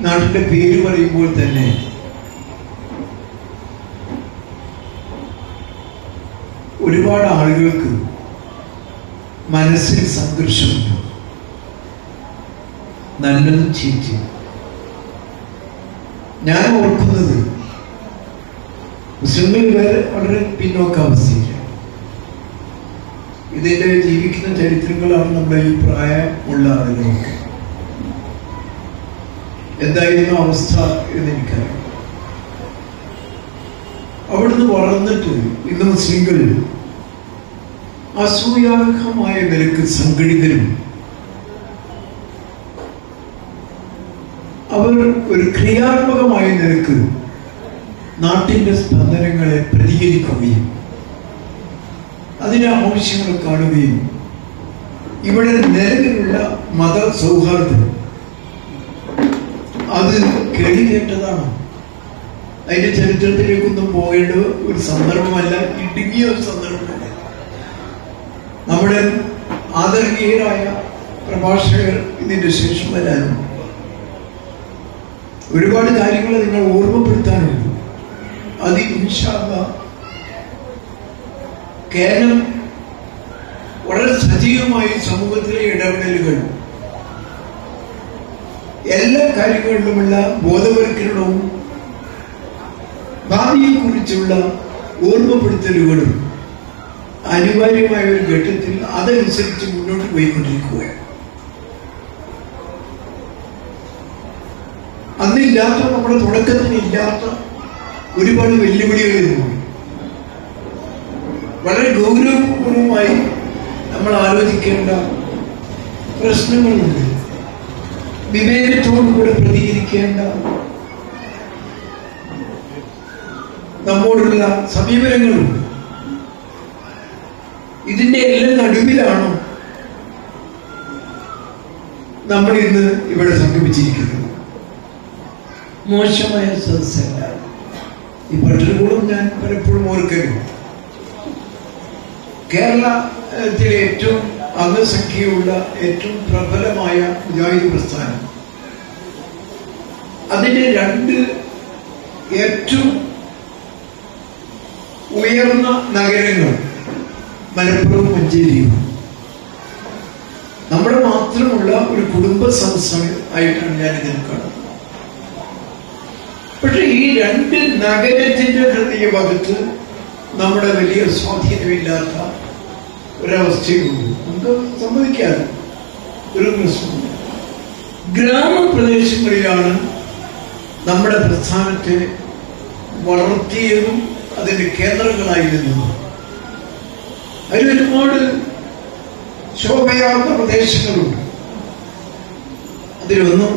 നാട്ടിന്റെ പേര് പറയുമ്പോൾ തന്നെ ഒരുപാട് ആളുകൾക്ക് മനസ്സിൽ സംഘർഷമുണ്ട്. നല്ലതും ചീത്തയും. ഞാൻ ഓർക്കുന്നത് മുസ്ലിങ്ങൾ വളരെ പിന്നോക്കാവസ്ഥയിലാണ്. ഇതിന്റെ ജീവിക്കുന്ന ചരിത്രങ്ങളാണ് നമ്മുടെ ഈ പ്രായമുള്ള ആളുകളൊക്കെ. എന്തായിരുന്നു അവസ്ഥ എന്ന് എനിക്കറിയാം. അവിടുന്ന് വളർന്നിട്ട് ഇന്ന് മുസ്ലിങ്ങൾ അസൂയാർഹമായ നിലക്ക് സംഘടിതരും അവർ ഒരു ക്രിയാത്മകമായ നിലക്ക് നാട്ടിന്റെ സ്പന്ദനങ്ങളെ പ്രതികരിക്കുകയും അതിന്റെ ആവശ്യങ്ങൾ കാണുകയും ഇവിടെ നിലവിലുള്ള മത സൗഹാർദ്ദം അത് കേട്ടതാണ്. അതിന്റെ ചരിത്രത്തിലേക്കൊന്നും പോകേണ്ട ഒരു സന്ദർഭമല്ല, ഇടുങ്ങിയ ഒരു സന്ദർഭമല്ല. നമ്മുടെ ആദരണീയരായ പ്രഭാഷകർ ഇതിന്റെ ശേഷം വരാനുണ്ട്. ഒരുപാട് കാര്യങ്ങൾ നിങ്ങൾ ഓർമ്മപ്പെടുത്താനുണ്ട്. അത് ഇൻഷാ അല്ലാഹ് കേരളം വളരെ സജീവമായി സമൂഹത്തിലെ ഇടപെടലുകൾ എല്ലാ കാര്യങ്ങളിലുമുള്ള ബോധവൽക്കരണവും ഭാവിയെ കുറിച്ചുള്ള ഓർമ്മപ്പെടുത്തലുകളും അനിവാര്യമായ ഒരു ഘട്ടത്തിൽ അതനുസരിച്ച് മുന്നോട്ട് പോയിക്കൊണ്ടിരിക്കുകയാണ്. അന്നില്ലാത്ത, നമ്മുടെ തുടക്കത്തിന് ഇല്ലാത്ത ഒരുപാട് വെല്ലുവിളികളിരുന്നു. വളരെ ഗൗരവപൂർവമായി നമ്മൾ ആലോചിക്കേണ്ട പ്രശ്നങ്ങളുണ്ട്. വിവേകത്തോടുകൂടെ പ്രതികരിക്കേണ്ട നമ്മോടുള്ള സമീപനങ്ങളുണ്ട്. ഇതിന്റെ എല്ലാം നടുവിലാണ് നമ്മൾ ഇന്ന് ഇവിടെ സംഗമിച്ചിരിക്കുന്നത്. മോശമായ സദസ്സല്ല. ഈ പട്ടണങ്ങളും ഞാൻ പലപ്പോഴും ഓർക്കുന്നു. കേരളത്തിലെ ഏറ്റവും അംഗസംഖ്യയുള്ള ഏറ്റവും പ്രബലമായ മുജാഹിദ് പ്രസ്ഥാനം, അതിന്റെ 2 ഏറ്റവും ഉയർന്ന നഗരങ്ങൾ മലപ്പുറവും മഞ്ചേരിയും നമ്മുടെ മാത്രമുള്ള ഒരു കുടുംബ സംസ്ഥ ആയിട്ടാണ് ഞാൻ ഇതിനെ കാണുന്നത്. പക്ഷെ ഈ 2 നഗരത്തിന്റെ ഹൃദയഭാഗത്ത് നമ്മുടെ വലിയ സ്വാധീനമില്ലാത്ത ഒരവസ്ഥയുണ്ട്. നമുക്ക് സമ്മതിക്കാതെ ഒരു പ്രശ്നമില്ല. ഗ്രാമപ്രദേശങ്ങളിലാണ് നമ്മുടെ പ്രസ്ഥാനത്തെ വളർത്തിയതും അതിന്റെ കേന്ദ്രങ്ങളായി നിന്നതും. അതിൽ ഒരുപാട് ശോഭയാർന്ന പ്രദേശങ്ങളുണ്ട്. അതിലൊന്നും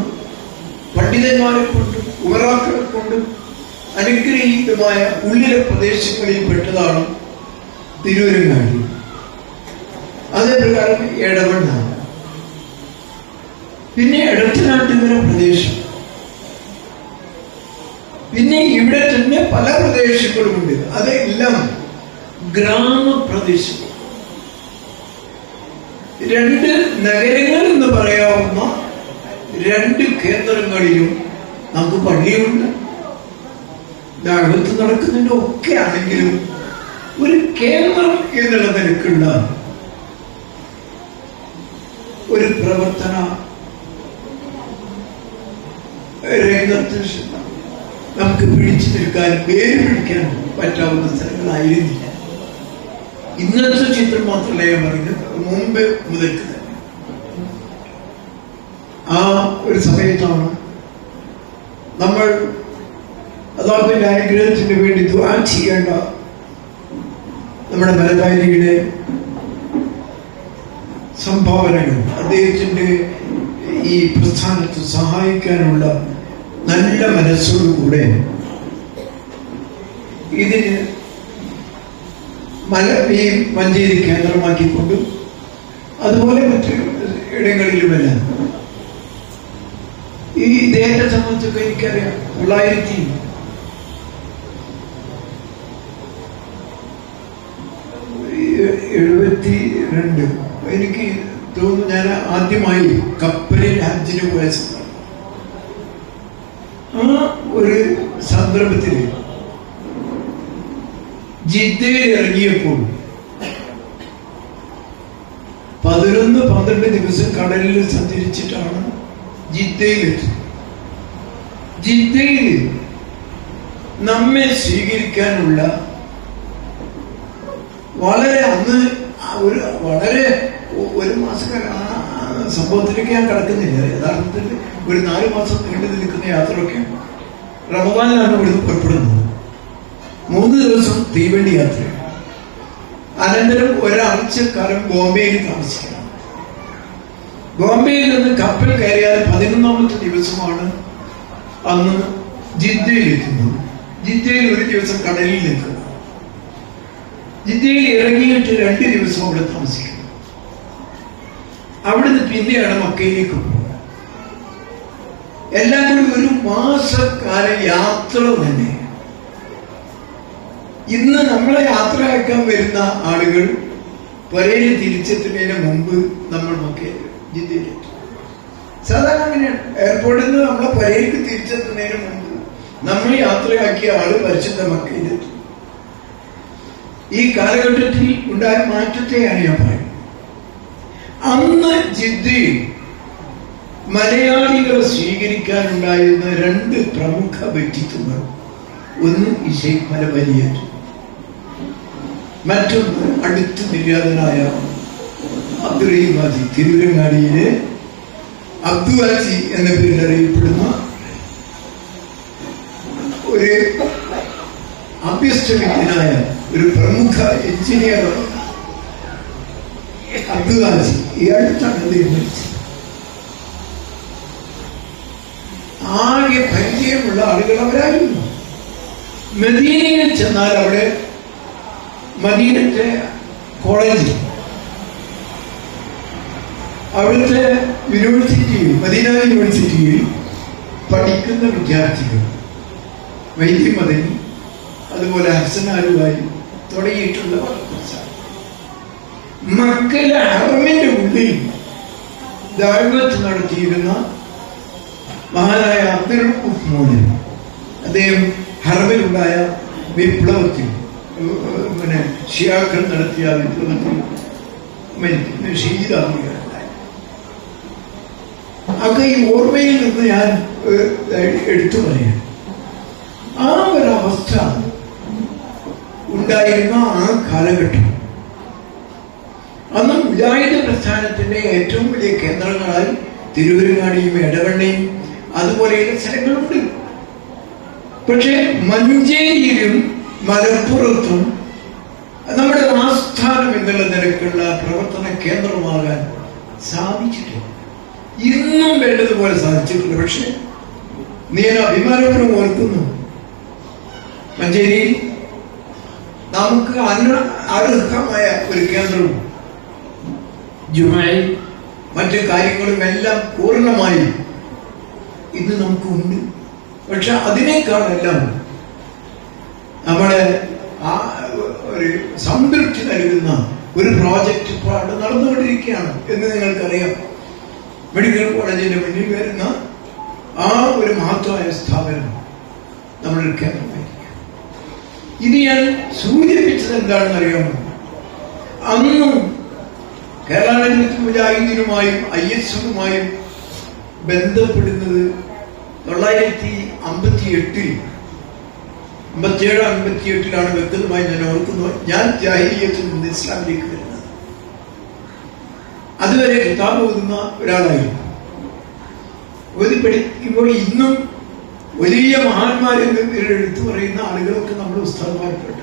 പണ്ഡിതന്മാരെ കൊണ്ടും ഉമറാക്കളെ കൊണ്ടും അനുഗ്രഹീതമായ ഉള്ളിലെ പ്രദേശങ്ങളിൽ പെട്ടതാണ് തിരൂരങ്ങാടി. അതേ പ്രകാരം എടവണ്ണ, പിന്നെ എടത്തനാട്ടുകര പ്രദേശം, പിന്നെ ഇവിടെ തന്നെ പല പ്രദേശങ്ങളുമുണ്ട്. അതെല്ലാം ഗ്രാമപ്രദേശങ്ങൾ. 2 നഗരങ്ങൾ എന്ന് പറയാവുന്ന 2 കേന്ദ്രങ്ങളിലും നമുക്ക് പള്ളിയുണ്ട്, ദഅവത്ത് നടക്കുന്നുണ്ട്. ഒക്കെ ആണെങ്കിലും ഒരു കേന്ദ്രം എന്നുള്ള നിലക്കുള്ള ഒരു പ്രവർത്തന രംഗത്ത് നമുക്ക് പിടിച്ചു നിൽക്കാനും പേര് പിടിക്കാനും പറ്റാവുന്ന സ്ഥലങ്ങളായിരുന്നില്ല. ഇന്നത്തെ ചിത്രം മാത്രമല്ല ഞാൻ പറയുന്നത്, മുമ്പ് മുതൽക്ക് തന്നെ ആ ഒരു സമയത്താണ് നമ്മൾ അള്ളാഹുവിന്റെ അനുഗ്രഹത്തിന് വേണ്ടി ദുആ ചെയ്യേണ്ട നമ്മുടെ മലബാരിയുടെ സംഭാവനകൾ, അദ്ദേഹത്തിന്റെ ഈ പ്രസ്ഥാനത്ത് സഹായിക്കാനുള്ള നല്ല മനസ്സോടുകൂടെ ഇതിന് ഈ മഞ്ചേരി കേന്ദ്രമാക്കിക്കൊണ്ട് അതുപോലെ മറ്റു ഇടങ്ങളിലുമെല്ലാം ഈ ഇദ്ദേഹത്തെ സംബന്ധിച്ചൊക്കെ എനിക്കറിയാം. 1972 എനിക്ക് തോന്നുന്നു ഞാൻ ആദ്യമായി കപ്പലിൽ ഹജ്ജിന് പോയ ആ ഒരു സന്ദർഭത്തിൽ ജിദ്ദയിൽ ഇറങ്ങിയപ്പോൾ 11-12 ദിവസം കടലിൽ സഞ്ചരിച്ചിട്ടാണ് ജിദ്ദയിലെത്തുന്നത്. ജിദ്ദയിൽ നമ്മെ സ്വീകരിക്കാനുള്ള ഒരു മാസക്കാലം സംഭവത്തിലേക്ക് ഞാൻ കടക്കുന്നില്ല. യഥാർത്ഥത്തിൽ ഒരു 4 മാസം നീണ്ടു നിൽക്കുന്ന യാത്രയൊക്കെ റമദാനിലാണ് ഇവിടുന്ന് പുറപ്പെടുന്നത്. 3 ദിവസം തീവണ്ടി യാത്ര, അനന്തരം ഒരാഴ്ചക്കാലം ബോംബെയിൽ താമസിക്കണം. ബോംബെയിൽ നിന്ന് കപ്പൽ കയറിയാൽ 11ാമത്തെ ദിവസമാണ് അന്ന് ജിദ്ദയിൽ എത്തുന്നത്. ജിദ്ദയിൽ ഒരു ദിവസം കടലിൽ നിൽക്കുക, ജിദ്ദയിൽ ഇറങ്ങിയിട്ട് 2 ദിവസം അവിടെ താമസിക്കണം. അവിടുന്ന് പിന്നെയാണ് മക്കയിലേക്ക് പോകുന്നത്. എല്ലാം കൂടി ഒരു മാസക്കാല യാത്ര തന്നെ. ഇന്ന് നമ്മളെ യാത്രയാക്കാൻ വരുന്ന ആളുകൾ പരേല് തിരിച്ചെത്തുന്നതിന് മുമ്പ് നമ്മൾ ജിദ്ദയിലെത്തും. സാധാരണ അങ്ങനെയാണ്. എയർപോർട്ടിൽ നിന്ന് നമ്മളെ പരേലേക്ക് തിരിച്ചെത്തുന്നതിന് മുമ്പ് നമ്മൾ യാത്രയാക്കിയ ആള് പരിശുദ്ധ മക്കയിലെത്തും. ഈ കാലഘട്ടത്തിൽ ഉണ്ടായ മാറ്റത്തെയാണ് ഞാൻ പറയുന്നത്. അന്ന് ജിദ്ദയിൽ മലയാളികളെ സ്വീകരിക്കാനുണ്ടായിരുന്ന 2 പ്രമുഖ വ്യക്തിത്വങ്ങൾ, ഒന്ന് ഇശൈഖ് മലബാരിയാർ, മറ്റൊന്ന് അടുത്ത് നിര്യാതനായ അബ്ദുറഹീം ഹാജി, തിരുവരങ്ങാടിയിലെ അബ്ദു ഹാജി എന്ന പേരിൽ അറിയപ്പെടുന്ന ഒരു അഭ്യസ്തവിദ്യനായ ഒരു പ്രമുഖ എഞ്ചിനീയർ അബ്ദു ഹാജി. ഈ അടുത്താണ് അദ്ദേഹം മരിച്ചത്. ആകെ പരിചയമുള്ള ആളുകൾ അവരായിരുന്നു. മദീനയിൽ ചെന്നാൽ അവിടെ മദീനത്തെ കോളേജ്, അവിടുത്തെ യൂണിവേഴ്സിറ്റിയിൽ, മദീന യൂണിവേഴ്സിറ്റിയിൽ പഠിക്കുന്ന വിദ്യാർത്ഥികൾ വൈദ്യ മദനി, അതുപോലെ ഹസനാലുമായി തുടങ്ങിയിട്ടുള്ള മക്കയിലെ ഹറമിന്റെ ഉള്ളിൽ ദഅവത്ത് നടത്തിയിരുന്ന മഹാനായ അബ്ദുൽ ഉഫ്മോന്, അദ്ദേഹം ഹറമിലുണ്ടായ വിപ്ലവത്തിൽ, ഷിയാക്കൾ നടത്തിയ വിപ്ലവത്തിൽ ഷഹീദാവുകയുണ്ടായി. ഒക്കെ ഈ ഓർമ്മയിൽ നിന്ന് ഞാൻ എടുത്തു പറയാം. ആ ഒരവസ്ഥ ഉണ്ടായിരുന്ന ആ കാലഘട്ടം അന്ന് മുജാഹിദ് പ്രസ്ഥാനത്തിന്റെ ഏറ്റവും വലിയ കേന്ദ്രങ്ങളായി തിരുവരങ്ങാടിയും എടവണ്ണയും അതുപോലെയുള്ള സ്ഥലങ്ങളുണ്ട്. പക്ഷെ മഞ്ചേരിയിലും മലപ്പുറത്തും നമ്മുടെ ആസ്ഥാനം എന്നുള്ള നിലക്കുള്ള പ്രവർത്തന കേന്ദ്രമാകാൻ സാധിച്ചിട്ടില്ല. ഇന്നും വേണ്ടതുപോലെ സാധിച്ചിട്ടില്ല. പക്ഷെ ഞാൻ അഭിമാനപൂർവ്വം ഓർക്കുന്നു, മഞ്ചേരിയിൽ നമുക്ക് അർഹമായ ഒരു കേന്ദ്രവും ജുമയും മറ്റു കാര്യങ്ങളും എല്ലാം പൂർണ്ണമായി ഇന്ന് നമുക്കുണ്ട്. പക്ഷെ അതിനേക്കാളെല്ലാം നമ്മുടെ ആ ഒരു സംതൃപ്തി നൽകുന്ന ഒരു പ്രോജക്റ്റ് ഇപ്പോൾ അവിടെ നടന്നുകൊണ്ടിരിക്കുകയാണ് എന്ന് നിങ്ങൾക്കറിയാം. മെഡിക്കൽ കോളേജിന്റെ മുന്നിൽ വരുന്ന ആ ഒരു മഹത്വമായ സ്ഥാപനം നമ്മൾ കേന്ദ്രമായിരിക്കും. ഇത് ഞാൻ സൂചിപ്പിച്ചത് എന്താണെന്ന് അറിയാമോ? അന്നും കേരള മുജാഹിദീനുമായും ISUമായും ബന്ധപ്പെടുന്നത് 1957-58 വ്യക്തമായി ഞാൻ ഓർക്കുന്നു. ഞാൻ ജാഹിലിയ്യത്തിൽ നിന്ന് ഇസ്ലാമിലേക്ക് വരുന്നത്. അതുവരെ കിതാബ് ഓതുന്ന ഒരാളായിരുന്നു. ഓതി പഠിക്കുമ്പോൾ ഇന്നും വലിയ മഹാന്മാരെന്ന് എടുത്തു പറയുന്ന ആളുകളൊക്കെ നമ്മുടെ ഉസ്താദന്മാർപ്പെട്ട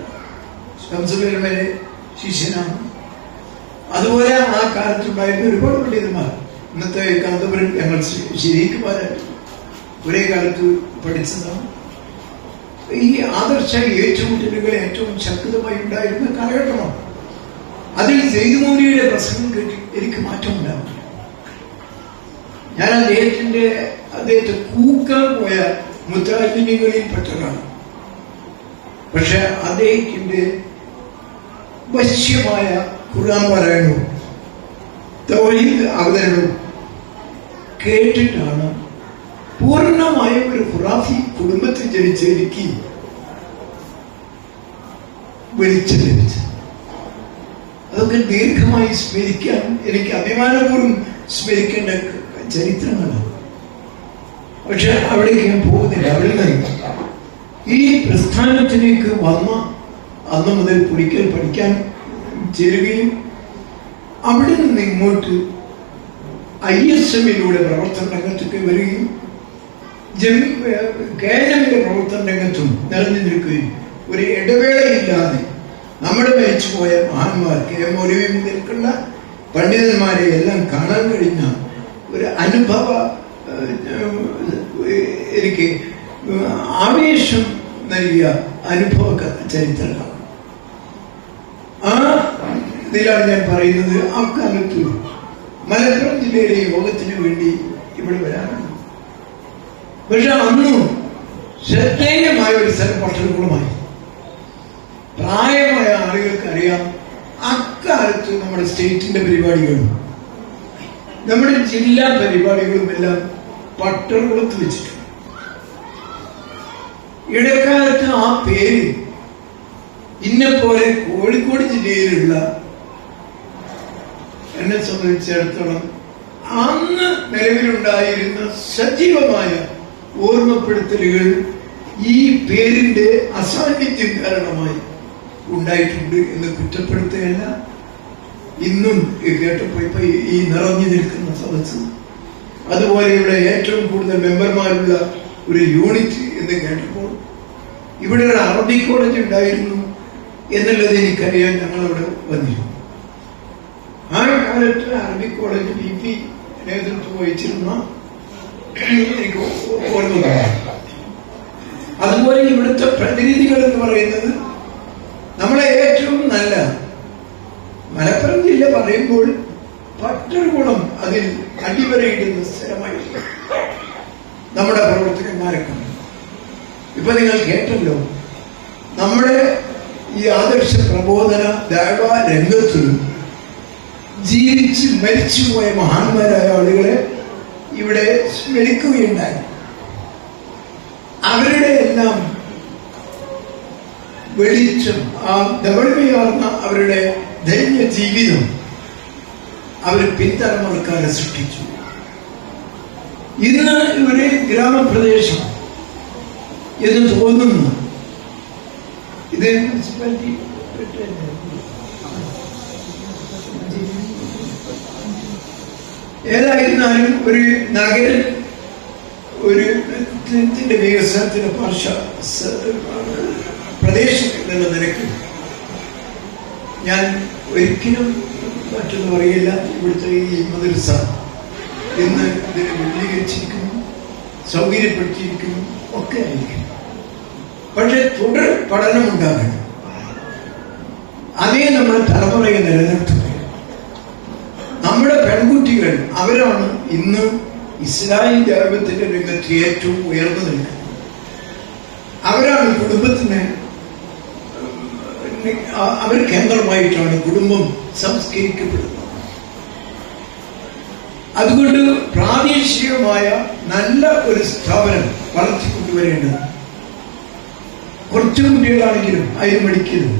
ശംസുലയുടെ ശിഷ്യനാണ്. അതുപോലെ ആ കാലത്തുണ്ടായിരുന്ന ഒരുപാട് പണ്ഡിതന്മാർ, ഇന്നത്തെ കാന്തപുരം ഞങ്ങൾ ശരിക്കുമാരായിട്ട് ഒരേ കാലത്ത് പഠിച്ചതാണ്. ഈ ആദർശ ഏറ്റുമുട്ടലുകൾ ഏറ്റവും ശക്തമായി ഉണ്ടായിരുന്ന കാലഘട്ടമാണ്. അതിൽ സെയ്ദ് പ്രസംഗം കേട്ടി എനിക്ക് മാറ്റം ഉണ്ടാവില്ല. ഞാൻ അദ്ദേഹത്തെ കൂക്കാൻ പോയ മുത്തഅല്ലിമീങ്ങളിൽ പെട്ടതാണ്. പക്ഷെ അദ്ദേഹത്തിന്റെ വശ്യമായ ഖുർആൻ പാരായണവും തൗഹീദ് അവതരണവും കേട്ടിട്ടാണ് പൂർണ്ണമായ ഒരു ഖുറാഫി കുടുംബത്തിൽ ജനിച്ച എനിക്ക് വെളിച്ചം ലഭിച്ചത്. അതൊക്കെ ദീർഘമായി സ്മരിക്കാൻ എനിക്ക് അഭിമാനപൂർവ്വം സ്മരിക്കേണ്ട ചരിത്രങ്ങളാണ്. പക്ഷെ അവിടേക്ക് ഞാൻ പോകുന്നില്ല. അവിടെ നിന്ന് ഈ പ്രസ്ഥാനത്തിലേക്ക് വന്ന അന്ന് മുതൽ പുലിക്കൽ പഠിക്കാൻ ചേരുകയും അവിടെ നിന്ന് ഇങ്ങോട്ട് ISMലൂടെ പ്രവർത്തന രംഗത്തൊക്കെ വരികയും കേരളത്തിന്റെ പ്രവർത്തന രംഗത്തും നിറഞ്ഞു നിൽക്കുകയും ഒരു ഇടവേളയില്ലാതെ നമ്മുടെ മരിച്ചുപോയ മഹാന്മാർ KM മൗലവി മുതൽക്കുള്ള പണ്ഡിതന്മാരെ എല്ലാം കാണാൻ കഴിഞ്ഞ ഒരു അനുഭവ എനിക്ക് ആവേശം നൽകിയ അനുഭവ ചരിത്രമാണ്. ആ ഇതിലാണ് ഞാൻ പറയുന്നത്. അക്കാലത്ത് മലപ്പുറം ജില്ലയിലെ യോഗത്തിന് വേണ്ടി ഇവിടെ വരാറുണ്ട്. പക്ഷെ അന്നും ശ്രദ്ധേയമായ ഒരു സ്ഥലം പട്ടണക്കുളമായി. പ്രായമായ ആളുകൾക്ക് അറിയാം, അക്കാലത്ത് നമ്മുടെ സ്റ്റേറ്റിന്റെ പരിപാടികളും നമ്മുടെ ജില്ലാ പരിപാടികളും എല്ലാം പട്ടണക്കുളത്ത് വെച്ചിട്ടുണ്ട്. ഇടക്കാലത്ത് ആ പേര് ഇന്നെപ്പോലെ കോഴിക്കോട് ജില്ലയിലുള്ള എന്നെ സംബന്ധിച്ചിടത്തോളം അന്ന് നിലവിലുണ്ടായിരുന്ന സജീവമായ ഓർമ്മപ്പെടുത്തലുകൾ ഈ പേരിന്റെ അസാന്നിധ്യം കാരണമായി ഉണ്ടായിട്ടുണ്ട് എന്ന് കുറ്റപ്പെടുത്തുകയല്ല. ഇന്നും കേട്ടപ്പോൾ ഇപ്പൊ ഈ നിറഞ്ഞു നിൽക്കുന്ന സദസ്സ്, അതുപോലെ ഇവിടെ ഏറ്റവും കൂടുതൽ മെമ്പർമാരുള്ള ഒരു യൂണിറ്റ് എന്ന് കേട്ടപ്പോൾ ഇവിടെ ഒരു അറബി കോളേജ് ഉണ്ടായിരുന്നു എന്നുള്ളത് എനിക്കറിയാൻ ഞങ്ങളവിടെ വന്നിരുന്നു. ആ കാലത്ത് അറബി കോളേജ് BP നേതൃത്വം വഹിച്ചിരുന്ന എനിക്ക് ഓർമ്മ. അതുപോലെ ഇവിടുത്തെ പ്രതിനിധികൾ എന്ന് പറയുന്നത് നമ്മളെ ഏറ്റവും നല്ല മലപ്പുറം ജില്ല പറയുമ്പോൾ പട്ടണകുളം അതിൽ അടിവരയിടുന്ന സ്ഥലമായി നമ്മുടെ പ്രവർത്തകന്മാരൊക്കെ. ഇപ്പൊ നിങ്ങൾ കേട്ടല്ലോ, നമ്മുടെ ഈ ആദർശ പ്രബോധന ദഅവ രംഗത്ത് ജീവിച്ച് മരിച്ചുപോയ മഹാന്മാരായ ആളുകളെ ഇവിടെ സ്മരിക്കുകയുണ്ടായി. അവരുടെ എല്ലാം വെളിച്ചം, ആ ദവൾമയാർന്ന അവരുടെ ധന്യ ജീവിതം അവർ പിൻതലമുറക്കാരെ സൃഷ്ടിച്ചു. ഇന്ന് ഒരു ഗ്രാമപ്രദേശം എന്ന് തോന്നുന്നു. ഇത് മുനിസിപ്പാലിറ്റി ഏതായിരുന്നാലും ഒരു നഗര ഒരു വികസനത്തിന്റെ പ്രദേശം എന്നുള്ള നിലയ്ക്ക് ഞാൻ ഒരിക്കലും മറ്റൊന്നും പറയില്ല. ഇവിടുത്തെ ഈ മദ്രസ ഇന്ന് ഇതിനെ വിപുലീകരിച്ചിരിക്കുന്നു, സൗകര്യപ്പെടുത്തിയിരിക്കുന്നു ഒക്കെ ആയിരിക്കും. പക്ഷെ തുടർ പഠനം ഉണ്ടാകണം. അതേ നമ്മുടെ തലമുറയെ നിലനിർത്തുക. നമ്മുടെ പെൺകുട്ടികൾ അവരാണ് ഇന്ന് ഇസ്ലാമിക ദൈവത്തിന്റെ രംഗത്ത് ഏറ്റവും ഉയർന്നു നിൽക്കുന്നത്. അവരാണ് കുടുംബത്തിന് അവർ കേന്ദ്രമായിട്ടാണ് കുടുംബം സംസ്കരിക്കപ്പെടുന്നത്. അതുകൊണ്ട് പ്രാദേശികമായ നല്ല ഒരു സ്ഥാപനം വളർത്തിക്കൊണ്ടുവരേണ്ടത്. കുറച്ച് കുട്ടികളാണെങ്കിലും അതിന് പഠിക്കരുത്.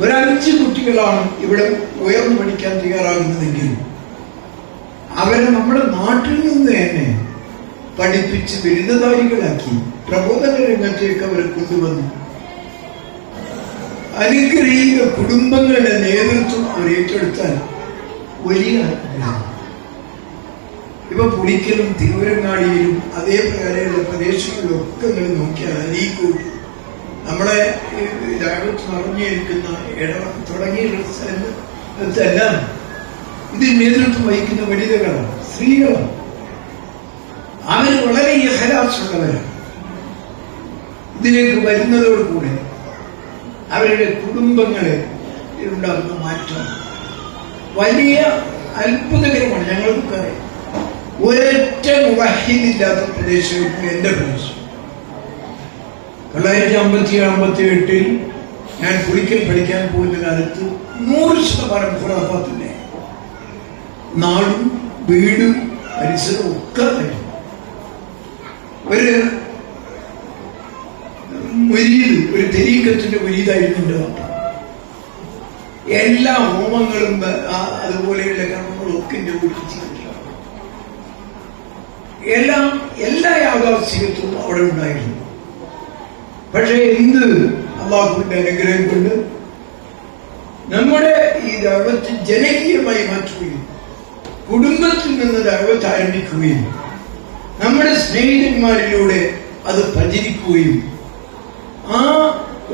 ഒരു 5 കുട്ടികളാണ് ഇവിടെ ഉയർന്നു പഠിക്കാൻ തയ്യാറാകുന്നതെങ്കിൽ അവരെ നമ്മുടെ നാട്ടിൽ നിന്ന് തന്നെ പഠിപ്പിച്ച് ബിരുദധാരികളാക്കി പ്രബോധന രംഗത്തേക്ക് അവരെ കൊണ്ടുവന്നു. അനുഗ്രഹീത കുടുംബങ്ങളുടെ നേതൃത്വം അവർ ഏറ്റെടുത്താൽ വലിയ ആത്മീയമാണ്. ഇപ്പൊ പുളിക്കലും തിരുവരങ്ങാടിയിലും അതേപോലെയുള്ള പ്രദേശങ്ങളിലൊക്കെ നിങ്ങൾ നോക്കിയാൽ അരീക്കോട് നമ്മളെ രാജ്യത്ത് നിറഞ്ഞിരിക്കുന്ന തുടങ്ങിയ സ്ഥലത്തെല്ലാം ഇതിൽ നേതൃത്വം വഹിക്കുന്ന വനിതകളാണ്, സ്ത്രീകളാണ്. അവർ വളരെ ഇഹലാസുള്ളവരാണ്. ഇതിലേക്ക് വരുന്നതോടുകൂടെ അവരുടെ കുടുംബങ്ങളെ ഉണ്ടാകുന്ന മാറ്റം വലിയ അത്ഭുതകരമാണ്. ഞങ്ങൾക്കറിയാം, ഒരൊറ്റ മുവഹീദില്ലാത്ത പ്രദേശമായിരുന്നു എന്റെ പ്രദേശം. 1957-58 ഞാൻ പുളിക്കൽ പഠിക്കാൻ പോകുന്ന കാലത്ത് 100% ഖുറാഫാത്തിന്റെ നാടും വീടും പരിസരവും ഒക്കെ ആയിരുന്നു. ഒരു മുരീദ്, ഒരു തെരീക്കത്തിന്റെ മുരീദായിരുന്നു എന്റെ വാപ്പ. എല്ലാ ഹോമങ്ങളും അതുപോലെയുള്ള കർമ്മങ്ങളും ഒക്കെ എന്റെ വീട്ടിൽ ചെയ്തിട്ടില്ല. എല്ലാ യാഥാസ്ഥികത്വവും അവിടെ ഉണ്ടായിരുന്നു. പക്ഷേ ഇന്ന് അള്ളാഹുവിന്റെ അനുഗ്രഹം കൊണ്ട് നമ്മുടെ ഈ ദഅവത്ത് ജനകീയമായി മാറ്റുകയും കുടുംബത്തിൽ നിന്ന് ദഅവത്ത് ആരംഭിക്കുകയും നമ്മുടെ സ്നേഹിതന്മാരിലൂടെ അത് പ്രചരിക്കുകയും ആ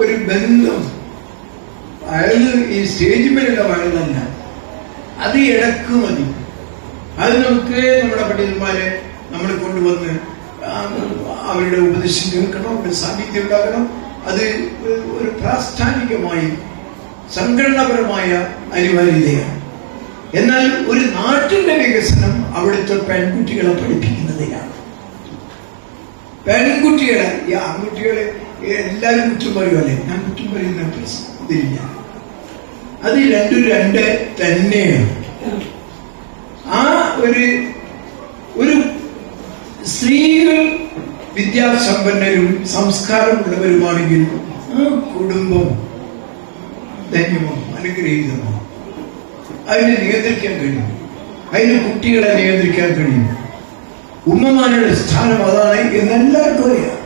ഒരു ബന്ധം അയാള് ഈ സ്റ്റേജിന്മേലുള്ള വയലല്ല, അത് ഇടക്ക് മതി. അത് നമുക്ക് നമ്മുടെ പണ്ഡിതന്മാരെ നമ്മൾ കൊണ്ടുവന്ന് അവരുടെ ഉപദേശം കേൾക്കണം, അവരുടെ സാന്നിധ്യം ഉണ്ടാകണം. അത് ഒരു പ്രാസ്ഥാനികമായി സംഘടനാപരമായ അനിവാര്യതയാണ്. എന്നാൽ ഒരു നാട്ടിന്റെ വികസനം അവിടുത്തെ പെൺകുട്ടികളെ പഠിപ്പിക്കുന്നതിനാണ്. പെൺകുട്ടികളെ, ഈ ആൺകുട്ടികളെ എല്ലാവരും കുറ്റം പറയുമല്ലേ, ഞാൻ കുറ്റം പറയുന്ന ഇതില്ല. അത് രണ്ടും രണ്ട് തന്നെയാണ്. ആ ഒരു സ്ത്രീകൾ വിദ്യാസമ്പന്നരും സംസ്കാരമുള്ളവരുമാണെങ്കിൽ ആ കുടുംബം ധന്യമാണ്, അനുഗ്രഹീതമാണ്. അതിനെ നിയന്ത്രിക്കാൻ കഴിയും, അതിന് കുട്ടികളെ നിയന്ത്രിക്കാൻ കഴിയും. ഉമ്മമാരുടെ സ്ഥാനം അതാണ് എന്നെല്ലാവർക്കും അറിയാം.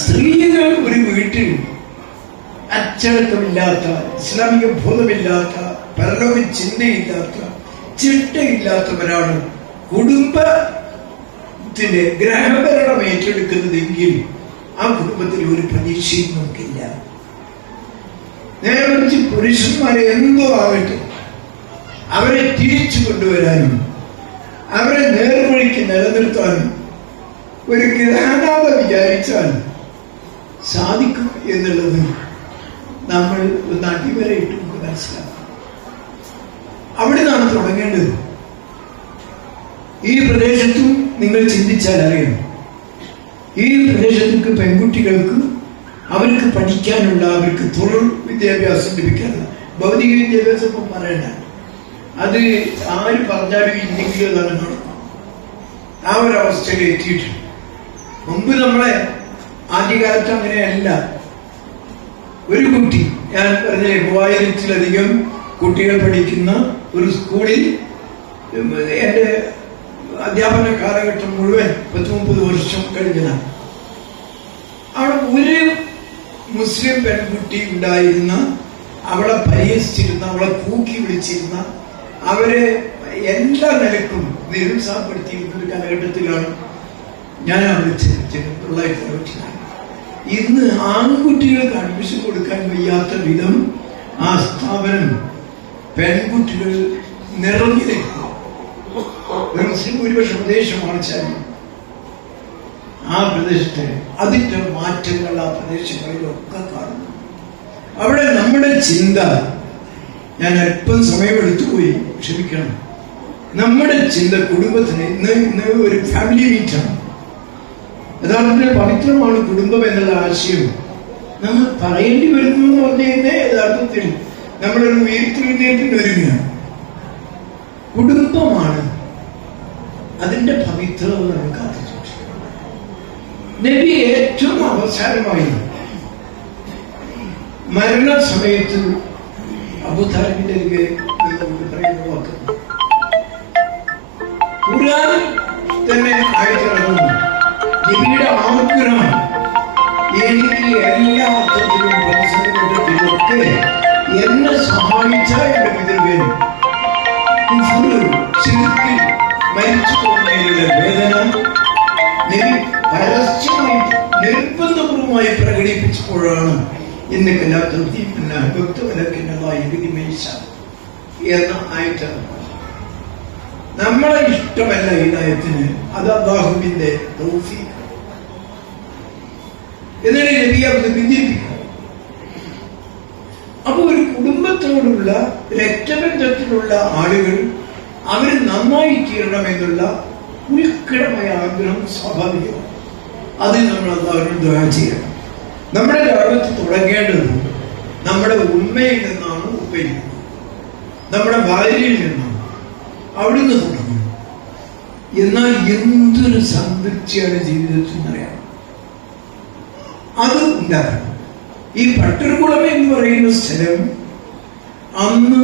സ്ത്രീകൾ ഒരു വീട്ടിൽ അച്ചടക്കമില്ലാത്ത, ഇസ്ലാമിക ബോധമില്ലാത്ത, പരലോക ചിന്തയില്ലാത്ത, ചിട്ടയില്ലാത്തവരാണ് കുടുംബത്തിന്റെ ഗ്രഹഭരണം ഏറ്റെടുക്കുന്നതെങ്കിൽ ആ കുടുംബത്തിൽ ഒരു പ്രതീക്ഷയും നമുക്കില്ല. നേരെ മറിച്ച് പുരുഷന്മാരെ എന്തോ ആവട്ടെ, അവരെ തിരിച്ചു കൊണ്ടുവരാനും അവരെ നേർവഴിക്ക് നിലനിർത്താനും ഒരു ഗ്രഹനാഥ വിചാരിച്ചാൽ സാധിക്കും എന്നുള്ളത് നമ്മൾ ഒന്ന് അടിവരയിട്ട് മനസ്സിലാക്കാം. അവിടെ നിന്നാണ് തുടങ്ങേണ്ടത്. ഈ പ്രദേശത്തും നിങ്ങൾ ചിന്തിച്ചാൽ അറിയണം, ഈ പ്രദേശത്തേക്ക് പെൺകുട്ടികൾക്ക് അവർക്ക് പഠിക്കാനുള്ള, അവർക്ക് തൊഴിൽ വിദ്യാഭ്യാസം ലഭിക്കാനുള്ള, ഭൗതിക വിദ്യാഭ്യാസം ഇപ്പം പറയണ്ട, അത് ആര് പറഞ്ഞാലും ഇല്ലെങ്കിലും അതാണ് നടക്കും. ആ ഒരു അവസ്ഥയിൽ എത്തിയിട്ടുണ്ട്. മുമ്പ് നമ്മളെ ആദ്യകാലത്ത് അങ്ങനെയല്ല. ഒരു കുട്ടി, ഞാൻ പറഞ്ഞ 3000-ലധികം കുട്ടികൾ പഠിക്കുന്ന ഒരു സ്കൂളിൽ എൻ്റെ അധ്യാപന കാലഘട്ടം മുഴുവൻ 10-30 വർഷം കഴിഞ്ഞതാണ്. അവിടെ ഒരു മുസ്ലിം പെൺകുട്ടി ഉണ്ടായിരുന്ന, അവളെ പരിഹസിച്ചിരുന്ന, അവളെ കൂക്കി വിളിച്ചിരുന്ന, അവരെ എല്ലാ നിലക്കും നിരുത്സാഹപ്പെടുത്തിയിരുന്ന ഒരു കാലഘട്ടത്തിലാണ് ഞാൻ അവിടെ ചേർത്തിട്ടുള്ളത്. ഇന്ന് ആൺകുട്ടികൾക്ക് അഡ്മിഷൻ കൊടുക്കാൻ വയ്യാത്ത വിധം ആ സ്ഥാപനം പെൺകുട്ടികൾ നിറഞ്ഞിരിക്കും. ഒരു മുസ്ലിം ഭൂരിപക്ഷ പ്രദേശമാണ് ചാരി. ആ പ്രദേശത്തെ അതിന്റെ മാറ്റങ്ങൾ ആ പ്രദേശങ്ങളിലൊക്കെ കാണുന്നു. അവിടെ നമ്മുടെ ചിന്ത, ഞാൻ അല്പം സമയമെടുത്തുപോയി, ക്ഷമിക്കണം, നമ്മുടെ ചിന്ത കുടുംബത്തിന് ഇന്ന് ഒരു ഫാമിലി മീറ്റാണ്. യഥാർത്ഥത്തിൽ പവിത്രമാണ് കുടുംബം എന്നുള്ള ആശയം നമ്മൾ പറയേണ്ടി വരുന്നു എന്ന് പറഞ്ഞു കഴിഞ്ഞാൽ യഥാർത്ഥത്തിൽ നമ്മളൊരു ഉയർത്തെഴുന്നേറ്റിന് ഒരുങ്ങുകയാണ്. കുടുംബമാണ് അതിന്റെ പവിത്രത നമ്മൾ കാത്തിട്ടുണ്ട്. നബി ഏറ്റവും അവസാനമായി മരണസമയത്ത് അബൂതാലിബിന്റെ പറയുന്ന വാക്ക്, ഖുർആൻ ആയിട്ടിറങ്ങുന്നു. നബിയുടെ ആഗ്രഹം എനിക്ക് എല്ലാ അർത്ഥത്തിലും പ്രതിസന്ധികളിലൊക്കെ എന്നെ സഹായിച്ച എന്റെ പിതൃവേൻ ശിർക്കിൽ മരിച്ചു പോകുന്നതിനുള്ള വേദന നബി പരസ്യമായി നിർബന്ധപൂർവമായി പ്രകടിപ്പിച്ചപ്പോഴാണ് ഇന്നൊക്കെ എന്ന ആയിട്ടാണ്. നമ്മളെ ഇഷ്ടമല്ല ഹിദായത്തിന്, അത് അല്ലാഹുവിന്റെ തൗഫീഖ്. എന്നിട്ട് നബിയെ അത് പിന്തിരിപ്പിക്കും. അപ്പൊ ഒരു കുടുംബത്തോടുള്ള രക്തബന്ധത്തിലുള്ള ആളുകൾ അവർ നന്നായി തീരണമെന്നുള്ള ഉത്കടമായ ആഗ്രഹം സ്വാഭാവികമാണ്. അതിൽ നമ്മൾ അല്ലാഹുവിനോട് ദുആ ചെയ്യണം. നമ്മുടെ ലോകത്ത് തുടങ്ങേണ്ടത് നമ്മുടെ ഉമ്മയിൽ നിന്നാണ്, ഉപ്പയിൽ നിന്നാണ്, നമ്മുടെ ഭാര്യയിൽ നിന്നാണ്. അവിടുന്ന് തുടങ്ങണം. എന്നാൽ എന്തൊരു സംതൃപ്തിയാണ് ജീവിതത്തിൽ എന്നറിയാം. അത് ഉണ്ടാകണം. ഈ പട്ടർകുളം എന്ന് പറയുന്ന സ്ഥലം അന്ന്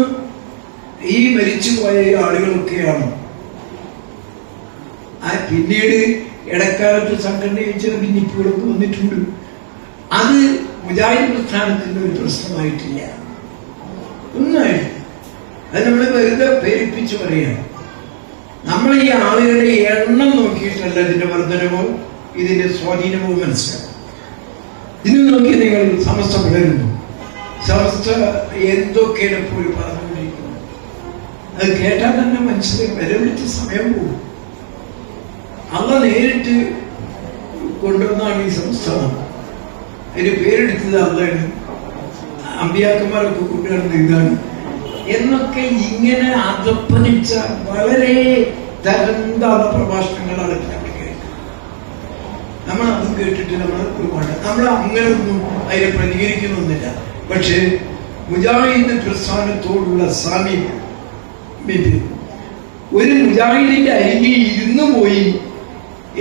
ഈ മരിച്ചുപോയ ആളുകളൊക്കെയാണ്. പിന്നീട് ഇടക്കാലത്ത് സംഘടന ഭിന്നിപ്പുകളൊക്കെ വന്നിട്ടുണ്ട്. അത് മുജാഹിദ് പ്രസ്ഥാനത്തിന്റെ ഒരു പ്രശ്നമായിട്ടില്ല, ഒന്നായിട്ടില്ല. അത് നമ്മൾ വെറുതെ പേരിപ്പിച്ച് പറയാം. നമ്മൾ ഈ ആളുകളുടെ എണ്ണം നോക്കിയിട്ടല്ല ഇതിന്റെ വർധനവോ ഇതിന്റെ സ്വാധീനമോ മനസ്സിലാക്കും. ഇന്ന് നോക്കി നിങ്ങൾ സമസ്ത വളരുന്നു, സമസ്ത എന്തൊക്കെയാണ് പോലും പറഞ്ഞുകൊണ്ടിരിക്കുന്നത്. അത് കേട്ടാൽ തന്നെ മനസ്സിലായി വിലവിളിച്ച് സമയം പോകും. അള്ള നേരിട്ട് കൊണ്ടുവന്നാണ് ഈ സംസ്ഥാനം. അതിന് പേരെടുത്തത് അള്ളാണ്. അമ്പിയാക്കന്മാരൊക്കെ കൊണ്ടുവരുന്നത് ഇതാണ് എന്നൊക്കെ ഇങ്ങനെ അധപ്പതിച്ച വളരെ തരംതാണ പ്രഭാഷണങ്ങളാണ് നമ്മൾ കേൾക്കുന്നത്. നമ്മൾ അതും കേട്ടിട്ട് നമ്മൾ അങ്ങനെയൊന്നും അതിനെ പ്രതികരിക്കുന്നൊന്നുമില്ല. പക്ഷെ മുജാഹിദ് പ്രസ്ഥാനത്തോടുള്ള സാമീപ്യം, ഒരു മുജാഹിദിന്റെ അരികെ ഇരുന്നു പോയി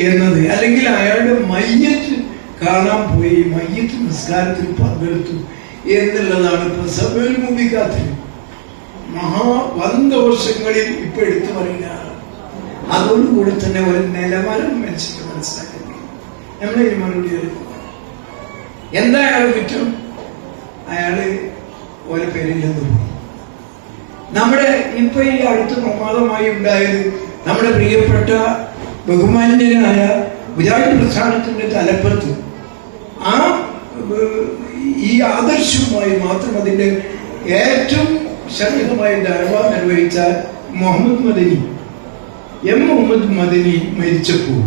എന്നത്, അല്ലെങ്കിൽ അയാളുടെ മയ്യത്ത് കാണാൻ പോയി, മയ്യത്ത് നിസ്കാരത്തിൽ പങ്കെടുത്തു എന്നുള്ളതാണ് ഇപ്പൊ സഭയിൽ മുമ്പിക്കാത്തിൽ മഹാവന്തോഷങ്ങളിൽ ഇപ്പൊ എടുത്തു പറയുക. അതോടുകൂടെ തന്നെ ഒരു നിലവാരം മനുഷ്യന് മനസ്സിലാക്കി നമ്മളെ മറുപടി എന്താ അയാൾ കുറ്റം? അയാള് ഓരോ പേരില്ലെന്ന് പോയി. നമ്മുടെ ഇപ്പൊ ഈ അടുത്ത് പ്രമാദമായി ഉണ്ടായത് നമ്മുടെ പ്രിയപ്പെട്ട ബഹുമാന്യനായ മുജാഹിദ് പ്രസ്ഥാനത്തിന്റെ തലപ്പത്ത് ഈ ആദർശവുമായി മാത്രം അതിന്റെ ഏറ്റവും ശക്തമായി ദഅവ നിർവഹിച്ച മുഹമ്മദ് മദനി മരിച്ചപ്പോൾ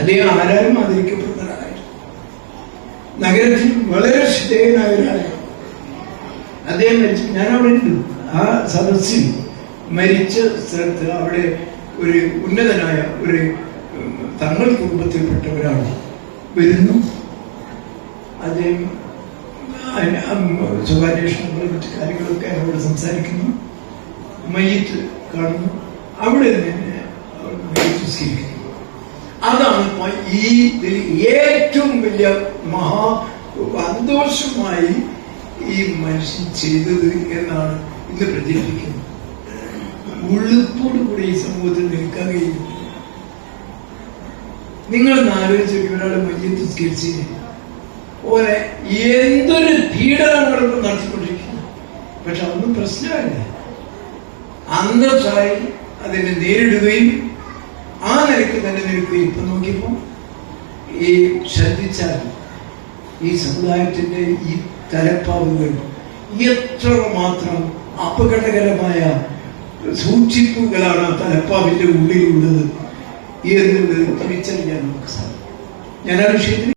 അദ്ദേഹം ആരാരും ആദരിക്കപ്പെടുന്നവരായിരുന്നു. നഗരത്തിൽ വളരെ ശ്രദ്ധേയനായ ഒരാളാണ് അദ്ദേഹം. മരിച്ചു. ഞാൻ അവിടെ ഉണ്ട്. ആ സദസ്സിൽ മരിച്ച സ്ഥലത്ത് അവിടെ ഒരു ഉന്നതനായ ഒരു തങ്ങൾ കുടുംബത്തിൽപ്പെട്ട ഒരാൾ വരുന്നു. അദ്ദേഹം സ്വകാര്യേഷണങ്ങളും മറ്റു കാര്യങ്ങളൊക്കെ അവരോട് സംസാരിക്കുന്നു. മയ്യത്ത് കാണുന്നു. അവിടെ നിന്ന് മയ്യത്ത് സ്വീകരിക്കുന്നു. അതാണ് ഈ ഏറ്റവും വലിയ സന്തോഷമായി ഈ മനുഷ്യൻ ചെയ്തത് എന്നാണ് ഇന്ന് പ്രചരിപ്പിക്കുന്നത്. ഉളുപ്പോട് കൂടി ഈ സമൂഹത്തിൽ നിൽക്കാൻ കഴിയും. നിങ്ങൾ ആലോചിച്ച് ഒരാളെ മയ്യത്ത് സ്വീകരിച്ച് ഓരെ എന്തൊരു പീഡനങ്ങളൊക്കെ നടത്തിക്കൊണ്ടിരിക്കുന്നു. പക്ഷെ അതൊന്നും പ്രശ്നമല്ല. അന്തസ്സായി അതിനെ നേരിടുകയും ആ നിലയ്ക്ക് തന്നെ നിൽക്കുകയും. ഇപ്പൊ നോക്കിയപ്പോ ഈ ശ്രദ്ധിച്ചാൽ ഈ സമുദായത്തിന്റെ ഈ തലപ്പാവുകൾ എത്രമാത്രം അപകടകരമായ സൂക്ഷിപ്പുകളാണ് ആ തലപ്പാവിന്റെ ഉള്ളിലുള്ളത് എന്നുള്ളത് തിരിച്ചറിയാൻ നമുക്ക് സാധിക്കും. ഞാൻ ആ വിഷയത്തിൽ